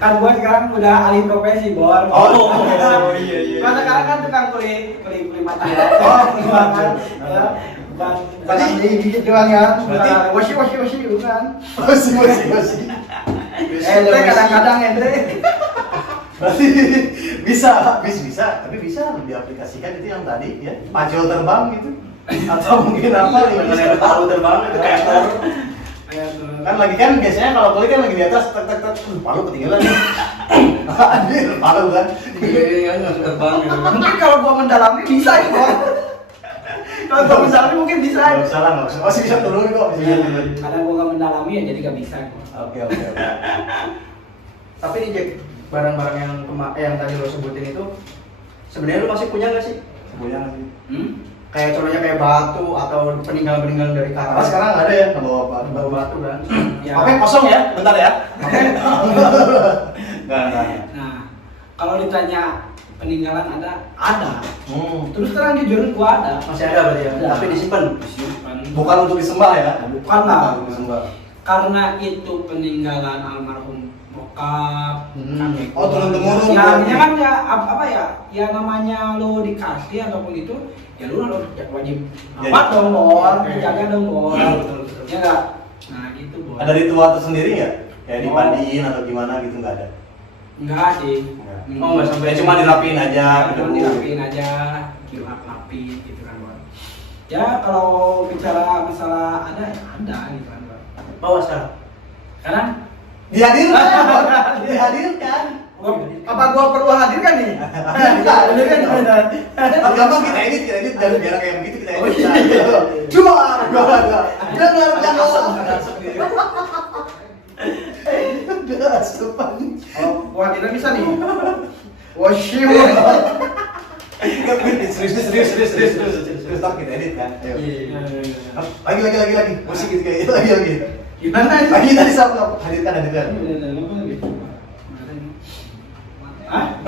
Kan gua sekarang udah alih profesi, Bor. Iya. Gua sekarang kan tukang kuli mata. Bukan. Ya. Tadi digigit doang ya. Berarti- Washi bukan. Masih. Ente kadang-kadang ente. Berarti bisa, tapi bisa diaplikasikan itu yang tadi ya, pacul terbang gitu, atau mungkin apa nih? Yang tahu terbang itu kayak Kan lagi kan biasanya kalau kuli kan lagi di atas, tek, palu ketinggalan nih. Anjir, palu kan. Iya, nggak terbang gitu. Mungkin kalau gua mendalami bisa ya, Bor. Kalau gua mendalami mungkin bisa. Nggak usah lah, nggak usah. Oh, sih bisa turun kok, bisa turun. Karena gua nggak mendalami ya jadi nggak bisa. Oke. Tapi nih Jack, barang-barang yang tadi lo sebutin itu sebenarnya lo masih punya nggak sih? Semuanya sih. Kayak contohnya kayak batu atau peninggalan-peninggalan dari Apa karang. sekarang nggak ada ya, nggak bawa batu. Bawa batu kan? Ya. Oke, kosong ya, bentar ya. Nggak. Nah, kalau ditanya peninggalan ada. Hmm. Terus terang jujur gua ada. Masih ada berarti ya? Ada. Tapi disimpan. Bukan untuk disembah ya? Bukan lah. Bukan untuk disembah. Karena itu peninggalan almarhum bokap. kakek Oh, turun-temurun. Ya, artinya kan ya apa ya? Ya namanya lo dikasih ataupun itu, ya lu harus wajib Jadi- apa dong, Bor? Oke. Jaga dong, Bor. Betul. Ya enggak? Nah, gitu, Bor. Ada ritual tersendiri nggak? Kayak Oh. dimandiin atau gimana gitu nggak ada? Enggak sih. Enggak. Oh, nggak sampai Ya cuma dirapiin aja. Cuma dirapiin aja, dilap-lapin gitu kan, Bor. Ya kalau bicara masalah ada ya ada gitu kan, Bor. Bawa sekarang. Karena Dihadirkan, Bor. Dihadirkan. apa gua perlu hadirkan nih? Hadirkan. Kalau gampang kita edit dan biar kayak begitu kita Oh, edit. iya. Jual, dengar jangan. Udah sepan. Oh, gua hadirkan bisa nih. Wasyim. Serius tak kita edit kan. Ayo. Lagi. Musik gitu kayak lagi. Gimana sih? Lagi tadi siapa? Hadirkan. Hah?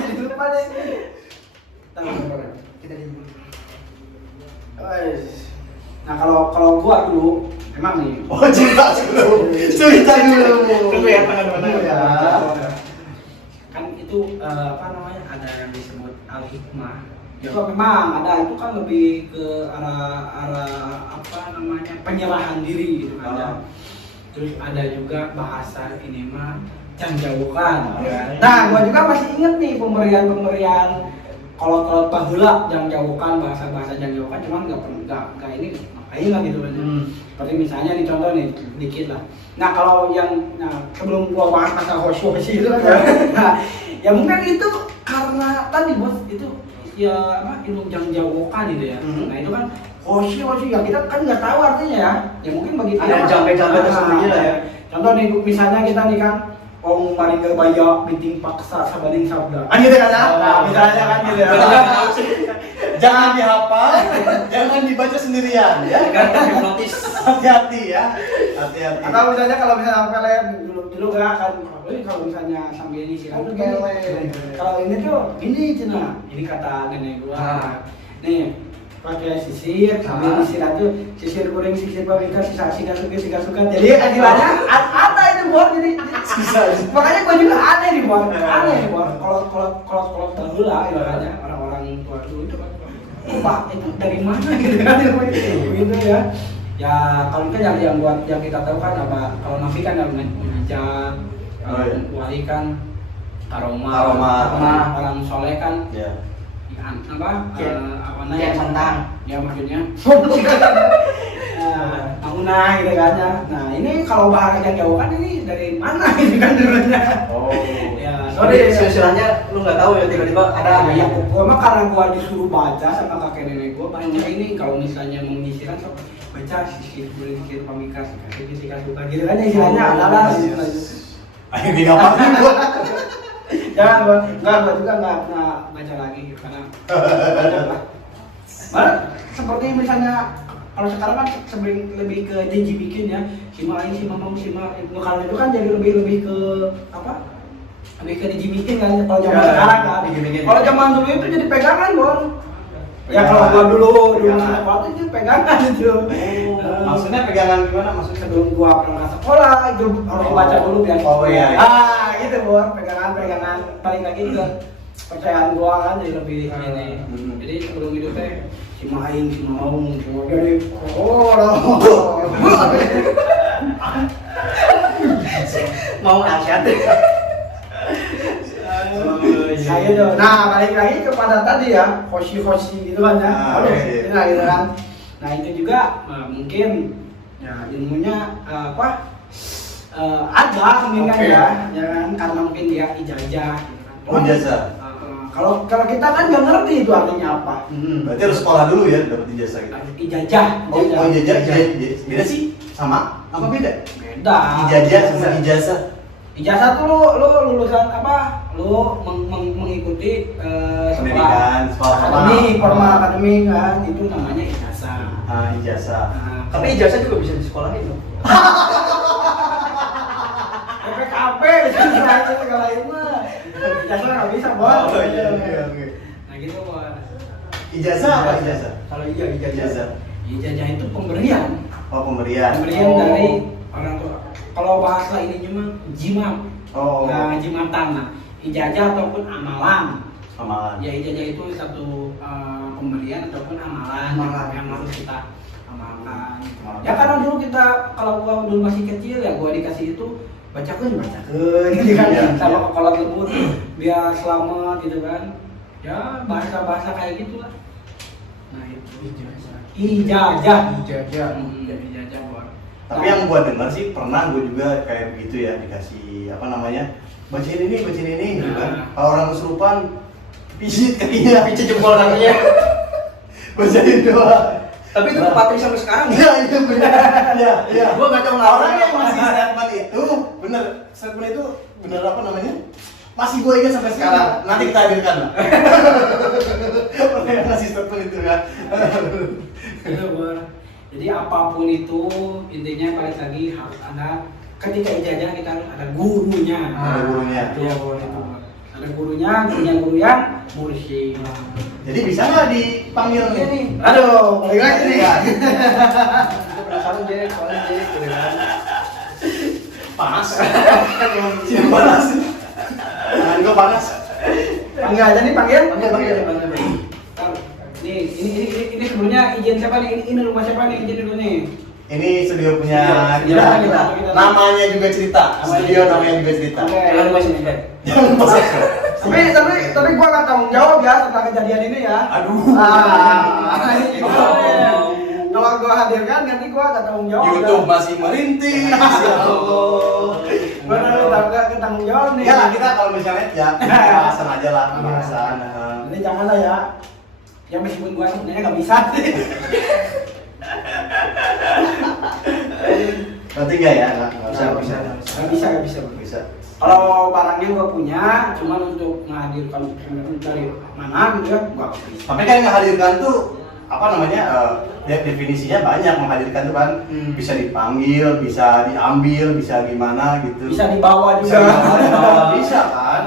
Jadi lupa deh. Kita di Nah kalau gua dulu memang nih. Oh cerita dulu. Tunggu ya teman-teman ya. Kan itu apa namanya ada yang disebut al hikmah. Itu memang ada, itu kan lebih ke arah apa namanya penyerahan diri gitu kan. Ya. Terus ada juga bahasa ini mah janjaukan. Ya. Nah, gua juga masih inget nih pemberian kalau baheula yang jauhkan bahasa yang jauhkan cuman nggak ini ngapain lah gitu kan. Seperti misalnya nih contoh nih dikit lah. Nah kalau yang sebelum gua bahas kata hoshi itu kan, nah ya mungkin itu karena tadi bos itu ya ilmu yang jauhkan gitu ya. Nah itu kan hoshi ya kita kan nggak tahu artinya ya mungkin bagi kita ada jampe-jampe tersembunyi lah ya. Contoh nih misalnya kita nih kan Om maring baya biting paksa sabanding sabda. Gitu kan ya? Nah, misalnya kan gitu ya. Jangan dihafal, jangan dibaca sendirian ya. Kan hipnotis. Hati-hati ya. Hati-hati. Atau misalnya kalau misalnya pele dulu gak akan kalau misalnya sambil ini sih kan kalau ini tuh ini cina ini kata nenek gua. Nih pakai sisir sambil istirahat tuh sisir kuring sisir pamingkas sisa suka jadi adilannya ada itu buat jadi makanya gua juga aneh nih buat kalau dulu lah ibaratnya orang-orang tua dulu itu kan Pak itu dari mana gitu kan gitu ya ya kalau kan yang buat yang kita tahu kan apa kalau nafi kan yang menghijab wali kan aroma orang soleh kan apa namanya santang ya maksudnya bangunan gitu kan ya. Nah ini kalau bahasa yang jauh kan ini dari mana gitu kan dulunya. Ya sorry silsilahnya lu nggak tahu ya tiba-tiba ada ya gua mah karena gua disuruh baca sama kakek nenek gua banyak ini kalau misalnya mau menyisiran so baca sisir pamingkas sisir suka gitu kan istilahnya adalah ayo ngapain gua jangan gua juga nggak baca lagi gitu karena malah seperti misalnya kalau sekarang kan lebih ke janji bikin ya si Maing, si Mamam, si Ma kalau itu kan jadi lebih ke apa lebih ke janji bikin kan kalau zaman sekarang kan kalau zaman dulu itu jadi pegangan Bon ya kalau gua dulu waktu itu pegangan itu maksudnya pegangan gimana maksudnya sebelum gua berangkat sekolah itu harus baca dulu biar iya. Gitu Bon pegangan paling lagi itu percayaan gua kan jadi lebih ini jadi sebelum itu teh si Maing, si Maung, si Maung dari mau asyad. Nah balik lagi kepada tadi ya hoshi gitu kan ya gitu kan nah itu juga mungkin ya ilmunya ada mungkin kan ya kan karena mungkin dia ijazah ijazah. Kalau kita kan nggak ngerti itu artinya apa. Berarti harus sekolah dulu ya dapat ijazah gitu. Ijazah. Beda sih? Sama? Apa beda? Beda. Ijazah sama ijazah. Ijazah tuh lu lulusan apa? Lu mengikuti pendidikan, sekolah formal akademik kan itu namanya ijazah. Ijazah. Tapi ijazah juga bisa disekolahin loh. PPKP segala itu mah. Ijazah nggak bisa Bon. Nah gitu Bon. Ijazah apa ijazah? Kalau ijazah. Ijazah itu pemberian. Pemberian Dari orang tua. Kalau bahasa ininya mah jimat. Nah, jimatan. Nah, ijazah ataupun amalan. Ya ijazah itu satu pemberian ataupun amalan yang harus kita amalkan. Ya karena dulu kita kalau gua dulu masih kecil ya gua dikasih itu bacakeun gitu kan. Sama kalau lembut biar selamat gitu kan. Ya bahasa kayak gitulah. Nah itu ijazah. Ijazah Bon. Tapi yang gua dengar sih pernah gua juga kayak begitu ya dikasih apa namanya bacain ini gitu kan. Kalau orang kesurupan pijit kakinya, pijit jempol kakinya. Bacain doang. Tapi itu kepatri sampai sekarang. Iya itu benar. Iya. Gua nggak tahu orang yang masih statement itu bener apa namanya? Masih gue ingat sampai sekarang. Nanti kita hadirkan lah. Orang yang ngasih statement itu kan. Jadi apapun itu intinya balik lagi harus ada ketika ijazah kita harus ada gurunya. Ada gurunya guru yang mursyid. Jadi bisa nggak dipanggil nih? Aduh, balik lagi nih. Penasaran jadi Panas. Sini panas. Tangan gue panas. Panggil aja nih panggil. Nih, ini sebelumnya izin siapa nih? Ini rumah siapa nih? Izin dulu nih. Ini studio punya kita. Namanya juga cerita. Studio namanya juga cerita. Jangan lupa subscribe. Jangan lupa subscribe. Tapi gua nggak tanggung jawab ya setelah kejadian ini ya. Aduh. Kalau gua hadirkan nanti gua nggak tanggung jawab. YouTube masih merintis. Ya Allah. Benar, nggak tanggung jawab nih. Ya lah kita kalau misalnya ya pembahasan aja lah pembahasan. Ini janganlah ya. Ya meskipun gua sebenarnya nggak bisa sih. Nanti enggak ya? Nggak bisa. Kalau barangnya gua punya, cuman untuk menghadirkan dari mana gitu ya, gua nggak bisa. Tapi kan menghadirkan tuh apa namanya definisinya banyak. Menghadirkan tuh kan bisa dipanggil, bisa diambil, bisa gimana gitu. Bisa dibawa Bisa juga. dibawa, bisa kan.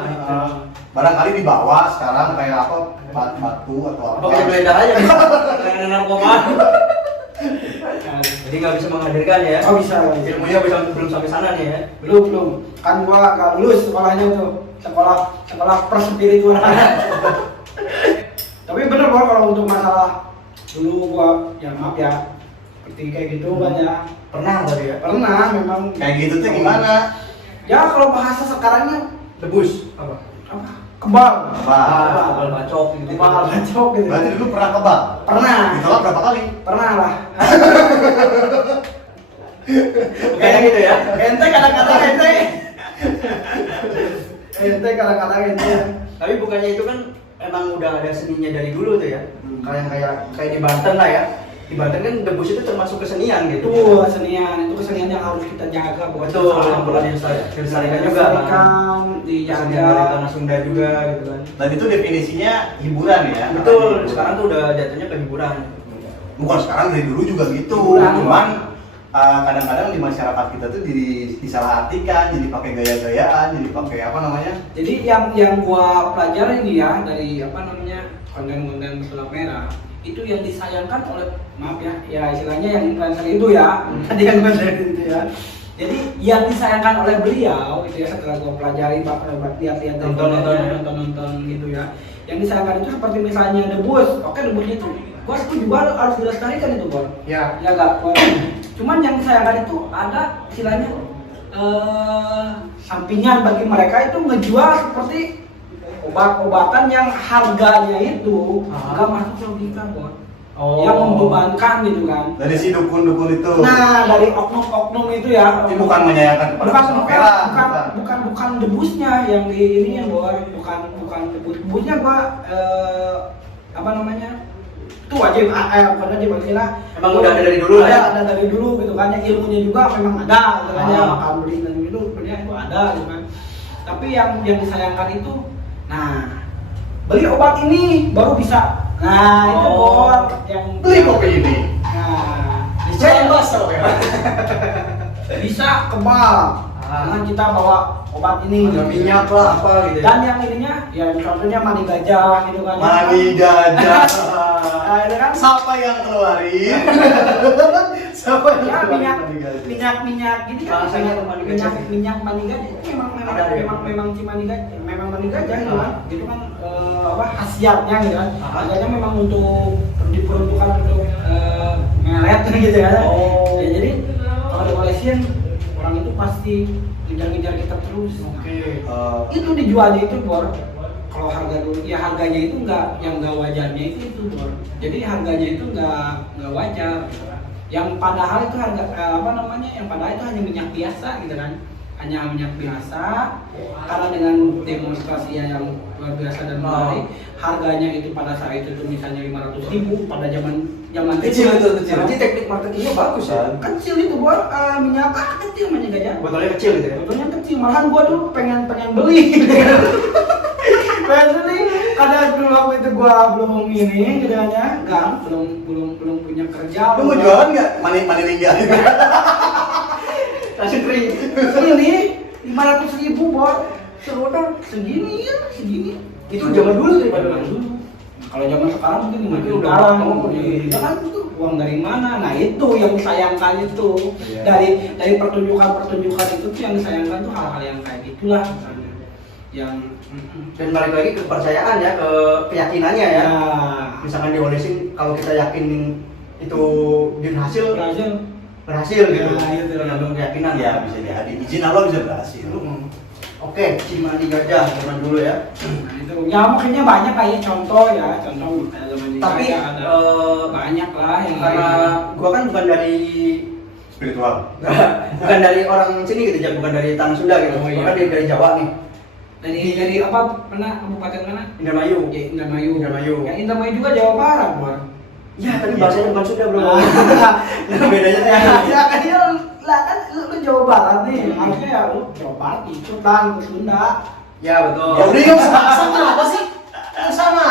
Barangkali dibawa sekarang kayak apa batu atau apa. Pakai blender aja. Kayak narkoba. Jadi nggak bisa menghadirkan ya? Oh bisa. Ilmunya belum sampai sana nih ya? Belum. Kan gua nggak lulus sekolahnya tuh. Sekolah perspiritualan. Tapi bener Bor, kalau untuk masalah dulu gua ya maaf ya seperti kayak gitu kan ya. Pernah tadi ya? Pernah memang. Kayak gitu tuh gimana? Ya kalau bahasa sekarangnya Debus apa? kebal. Kebal bacok gitu. Kebal bacok gitu. Berarti dulu pernah kebal? Pernah. Ditolak berapa kali? Pernah lah. Kayak gitu ya? Ente kadang-kadang ente. Ente kadang-kadang ente. Tapi bukannya itu kan emang udah ada seninya dari dulu tuh ya? Kayak di Banten lah ya. Di Banten kan debus itu termasuk kesenian gitu. Itu kesenian yang harus kita jaga buat Betul, yang perlu dilestarikan juga kan. Kesenian dari dijaga. tanah Sunda juga gitu kan. Dan itu definisinya hiburan ya? Betul, sekarang tuh udah jatuhnya ke hiburan. Bukan sekarang, dari dulu juga gitu. Hiburan. Cuman kadang-kadang di masyarakat kita tuh disalahartikan, jadi pakai gaya-gayaan, jadi pakai apa namanya? Jadi yang gua pelajari ini ya dari apa namanya konten-konten sulap merah itu yang disayangkan oleh maaf ya istilahnya yang influencer itu ya tadi kan konten itu ya. Jadi yang disayangkan oleh beliau itu ya setelah gua pelajari lihat-lihat nonton gitu ya. Yang disayangkan itu seperti misalnya debus. Oke, debusnya itu gua setuju harus dilestarikan itu Bor. Ya. Ya enggak. Cuman yang disayangkan itu ada istilahnya sampingan bagi mereka itu ngejual seperti obat-obatan yang harganya itu nggak masuk logika Bor. Yang membebankan gitu kan. Dari si dukun-dukun itu. Nah, dari oknum-oknum itu ya. Tapi bukan menyayangkan kepada bukan debusnya yang di ini yang Bor, bukan debusnya gua apa namanya? Itu wajib bukan wajib istilah. Emang udah ada dari dulu lah ya? Ada dari dulu gitu kan. Yang ilmunya juga memang ada gitu kan ya. Makan beli dan itu sebenarnya itu ada gitu kan. Tapi yang disayangkan itu beli obat ini baru bisa. Nah, itu Bor yang Beli kopi ini. Nah, Bisa bisa kebal. Dengan kita bawa obat ini. Ada minyak lah apa gitu. Dan yang ininya ya contohnya mani gajah gitu kan. Mani gajah. Nah, itu kan Siapa yang keluarin? Siapa yang ya keluarin minyak gini kan minyak mani gajah itu memang si mani gajah memang mani gajah gitu kan itu kan apa khasiatnya gitu kan harganya memang untuk diperuntukkan untuk melet gitu kan ya jadi kalau diolesin orang itu pasti ngejar-ngejar kita terus. Itu dijualnya itu Bor kalau harga dulu ya harganya itu nggak wajarnya itu Bor. Jadi harganya itu nggak wajar. Yang padahal itu harga yang padahal itu hanya minyak biasa gitu kan. Hanya minyak biasa karena dengan demonstrasi yang luar biasa dan menarik harganya itu pada saat itu misalnya 500.000 pada zaman kecil itu kecil. Jadi teknik marketingnya bagus ya. Kecil itu Bor minyak kecil minyak gajah. Botolnya kecil gitu ya. Botolnya kecil malahan gua dulu pengen beli. Pengen beli karena dulu waktu itu gua belum ini gitu kan ya. Belum punya kerja. Lu mau jualan nggak mani lingga? Langsung kering. Ini 500.000 Bor. Serodol segini. Itu zaman dulu tuh Zaman dulu. Kalau zaman sekarang mungkin 5 juta lah. Kita kan itu uang dari mana? Nah itu yang disayangkan itu dari pertunjukan itu tuh yang disayangkan tuh hal-hal yang kayak gitulah misalnya. Yang dan balik lagi ke kepercayaan ya, ke keyakinannya ya. Misalkan diolesin kalau kita yakin itu berhasil gitu. Nah, itu tergantung keyakinan Ya bisa jadi izin Allah bisa berhasil. Oke, Cimandi Gajah zaman dulu ya. Nah, itu ya makanya banyak kayak contoh Tapi banyak lah yang karena gua kan bukan dari Spiritual. bukan dari orang sini gitu, bukan dari tanah Sunda gitu. Oh, iya. Gua kan dari Jawa nih. dari apa pernah kabupaten mana? Indramayu. Ya, Indramayu. Indramayu. Ya, Indramayu juga Jawa Barat, Bor. Ya, tapi bahasanya bukan Sunda, Bro. Nah, bedanya tuh Ya kan dia lah kan lu Jawa Barat nih. Harusnya ya lu Jawa Barat itu kan ke Sunda. Ya, betul. Ya udah yuk sama apa sih? Sama.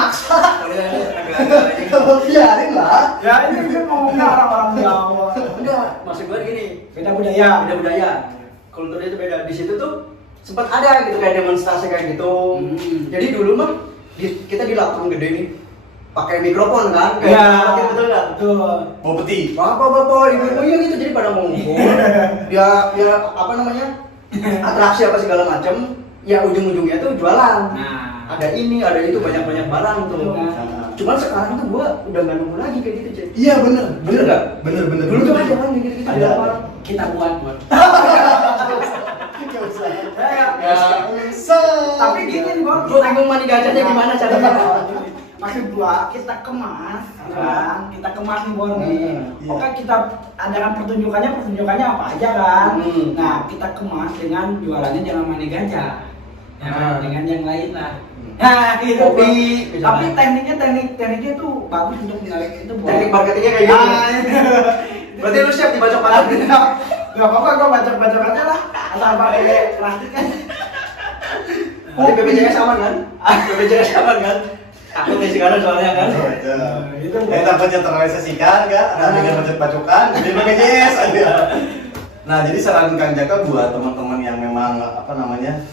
Kalau biarin lah. Ya ini kan ngomongnya orang-orang Jawa. Enggak, maksud gue gini, Beda budaya. beda budaya. Kulturnya itu beda. Di situ tuh sempat ada gitu kayak demonstrasi kayak gitu. Jadi dulu mah kita di latung gede nih pakai mikrofon kan kayak Ya, betul nggak? betul. Mau peti. Bapak-bapak, ibu-ibu yang itu jadi pada ngumpul. Dia apa namanya? Atraksi apa segala macam. Ya ujung-ujungnya tuh jualan. Nah, Ada ini, ada itu, banyak-banyak barang tuh. Nah. Cuman sekarang tuh gua udah nggak nunggu lagi kayak gitu, Cek. Iya bener. Bener nggak? Bener. Dulu tuh ada kan gitu-gitu Ada. jualan barang. kita buat. Tapi gini, Bor. Gua bingung mani gajahnya gimana caranya. Maksud gua kita kemas, kan? Kita kemas nih Bor nih. Iya. Oke kita adakan pertunjukannya apa aja kan? Nah kita kemas dengan jualannya jangan mani gajah, ya, Ah. dengan yang lain lah. Nah gitu. Kopi, Bor. Tapi tekniknya tuh bagus untuk menarik itu Bor. Teknik marketingnya kayak gitu. Berarti lu siap dibacok-bacok gitu. Gak apa-apa, gua bacok-bacok aja lah. Asal pakai plastik kan. Tapi BPJS aman kan? BPJS aman kan? Takut nih sekarang soalnya kan. Gitu. Ya takutnya terrealisasikan kan, ada dengan bacok-bacokan, jadi BPJS aja. Nah jadi saran Kang Jaka buat teman-teman yang memang apa namanya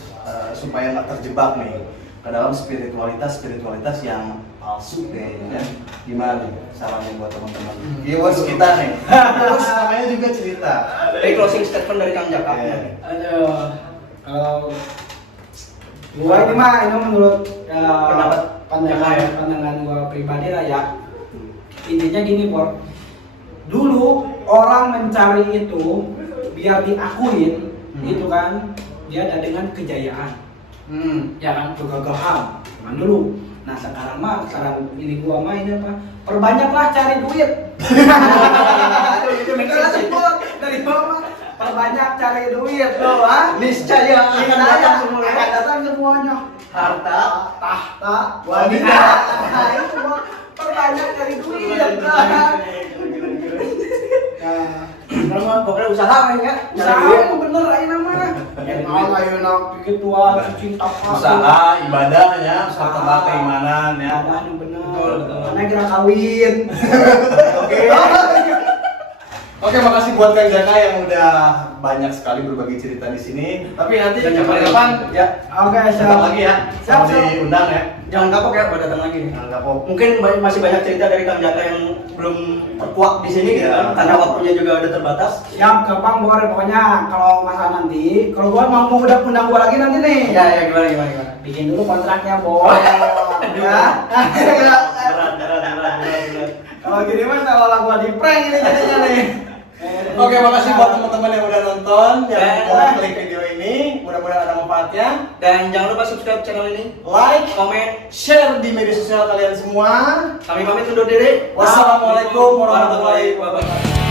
supaya nggak terjebak nih ke dalam spiritualitas yang palsu kayaknya. Gimana nih sarannya buat teman-teman? Viewers kita nih, viewers namanya juga cerita. Dari closing statement dari Kang Jaka. Iya. Aduh, kalau gua ini mah ini menurut Pendapat pandangan gua pribadi lah ya. Intinya gini, Bor. Dulu orang mencari itu biar diakuin, gitu kan, dia ada dengan kejayaan. Ya kan, kegagahan. Zaman dulu. Nah sekarang mah, sekarang ini gua mah ini apa? Perbanyaklah cari duit. Itu dari bawah. Perbanyak cari duit loh, ah. Niscaya akan datang semuanya. Akan datang semuanya. Harta, tahta, wanita. Nah itu Bor. Perbanyak cari duit. Kalau mau pokoknya usaha ya. Usaha yang bener aja namanya. Emang ayo nak pikir tua cinta Usaha, ibadahnya, serta keimanan ya. Ada yang bener. Betul, betul. Karena kira kawin. Oke. Oke, makasih buat Kang Jaka yang udah banyak sekali berbagi cerita di sini. Tapi nanti kapan-kapan ya Oke, datang lagi ya. Sama Siap. diundang ya. Jangan kapok ya buat datang lagi. Jangan kapok. Mungkin masih banyak cerita dari Kang Jaka yang belum terkuak di sini gitu kan, karena waktunya juga udah terbatas. Siap, gampang Bor, pokoknya kalau masalah nanti, kalau gua mau udah undang gua lagi nanti nih. Ya gimana. Bikin dulu kontraknya, Bor. Ya. Berat. Kalau gini mah seolah gua di prank ini jadinya nih. Oke, makasih buat teman-teman yang udah nonton, yang Dan- udah klik video ini. Mudah-mudahan ada manfaatnya. Dan jangan lupa subscribe channel ini, Like, komen. share di media sosial kalian semua. Kami pamit undur diri. Wassalamualaikum warahmatullahi wabarakatuh.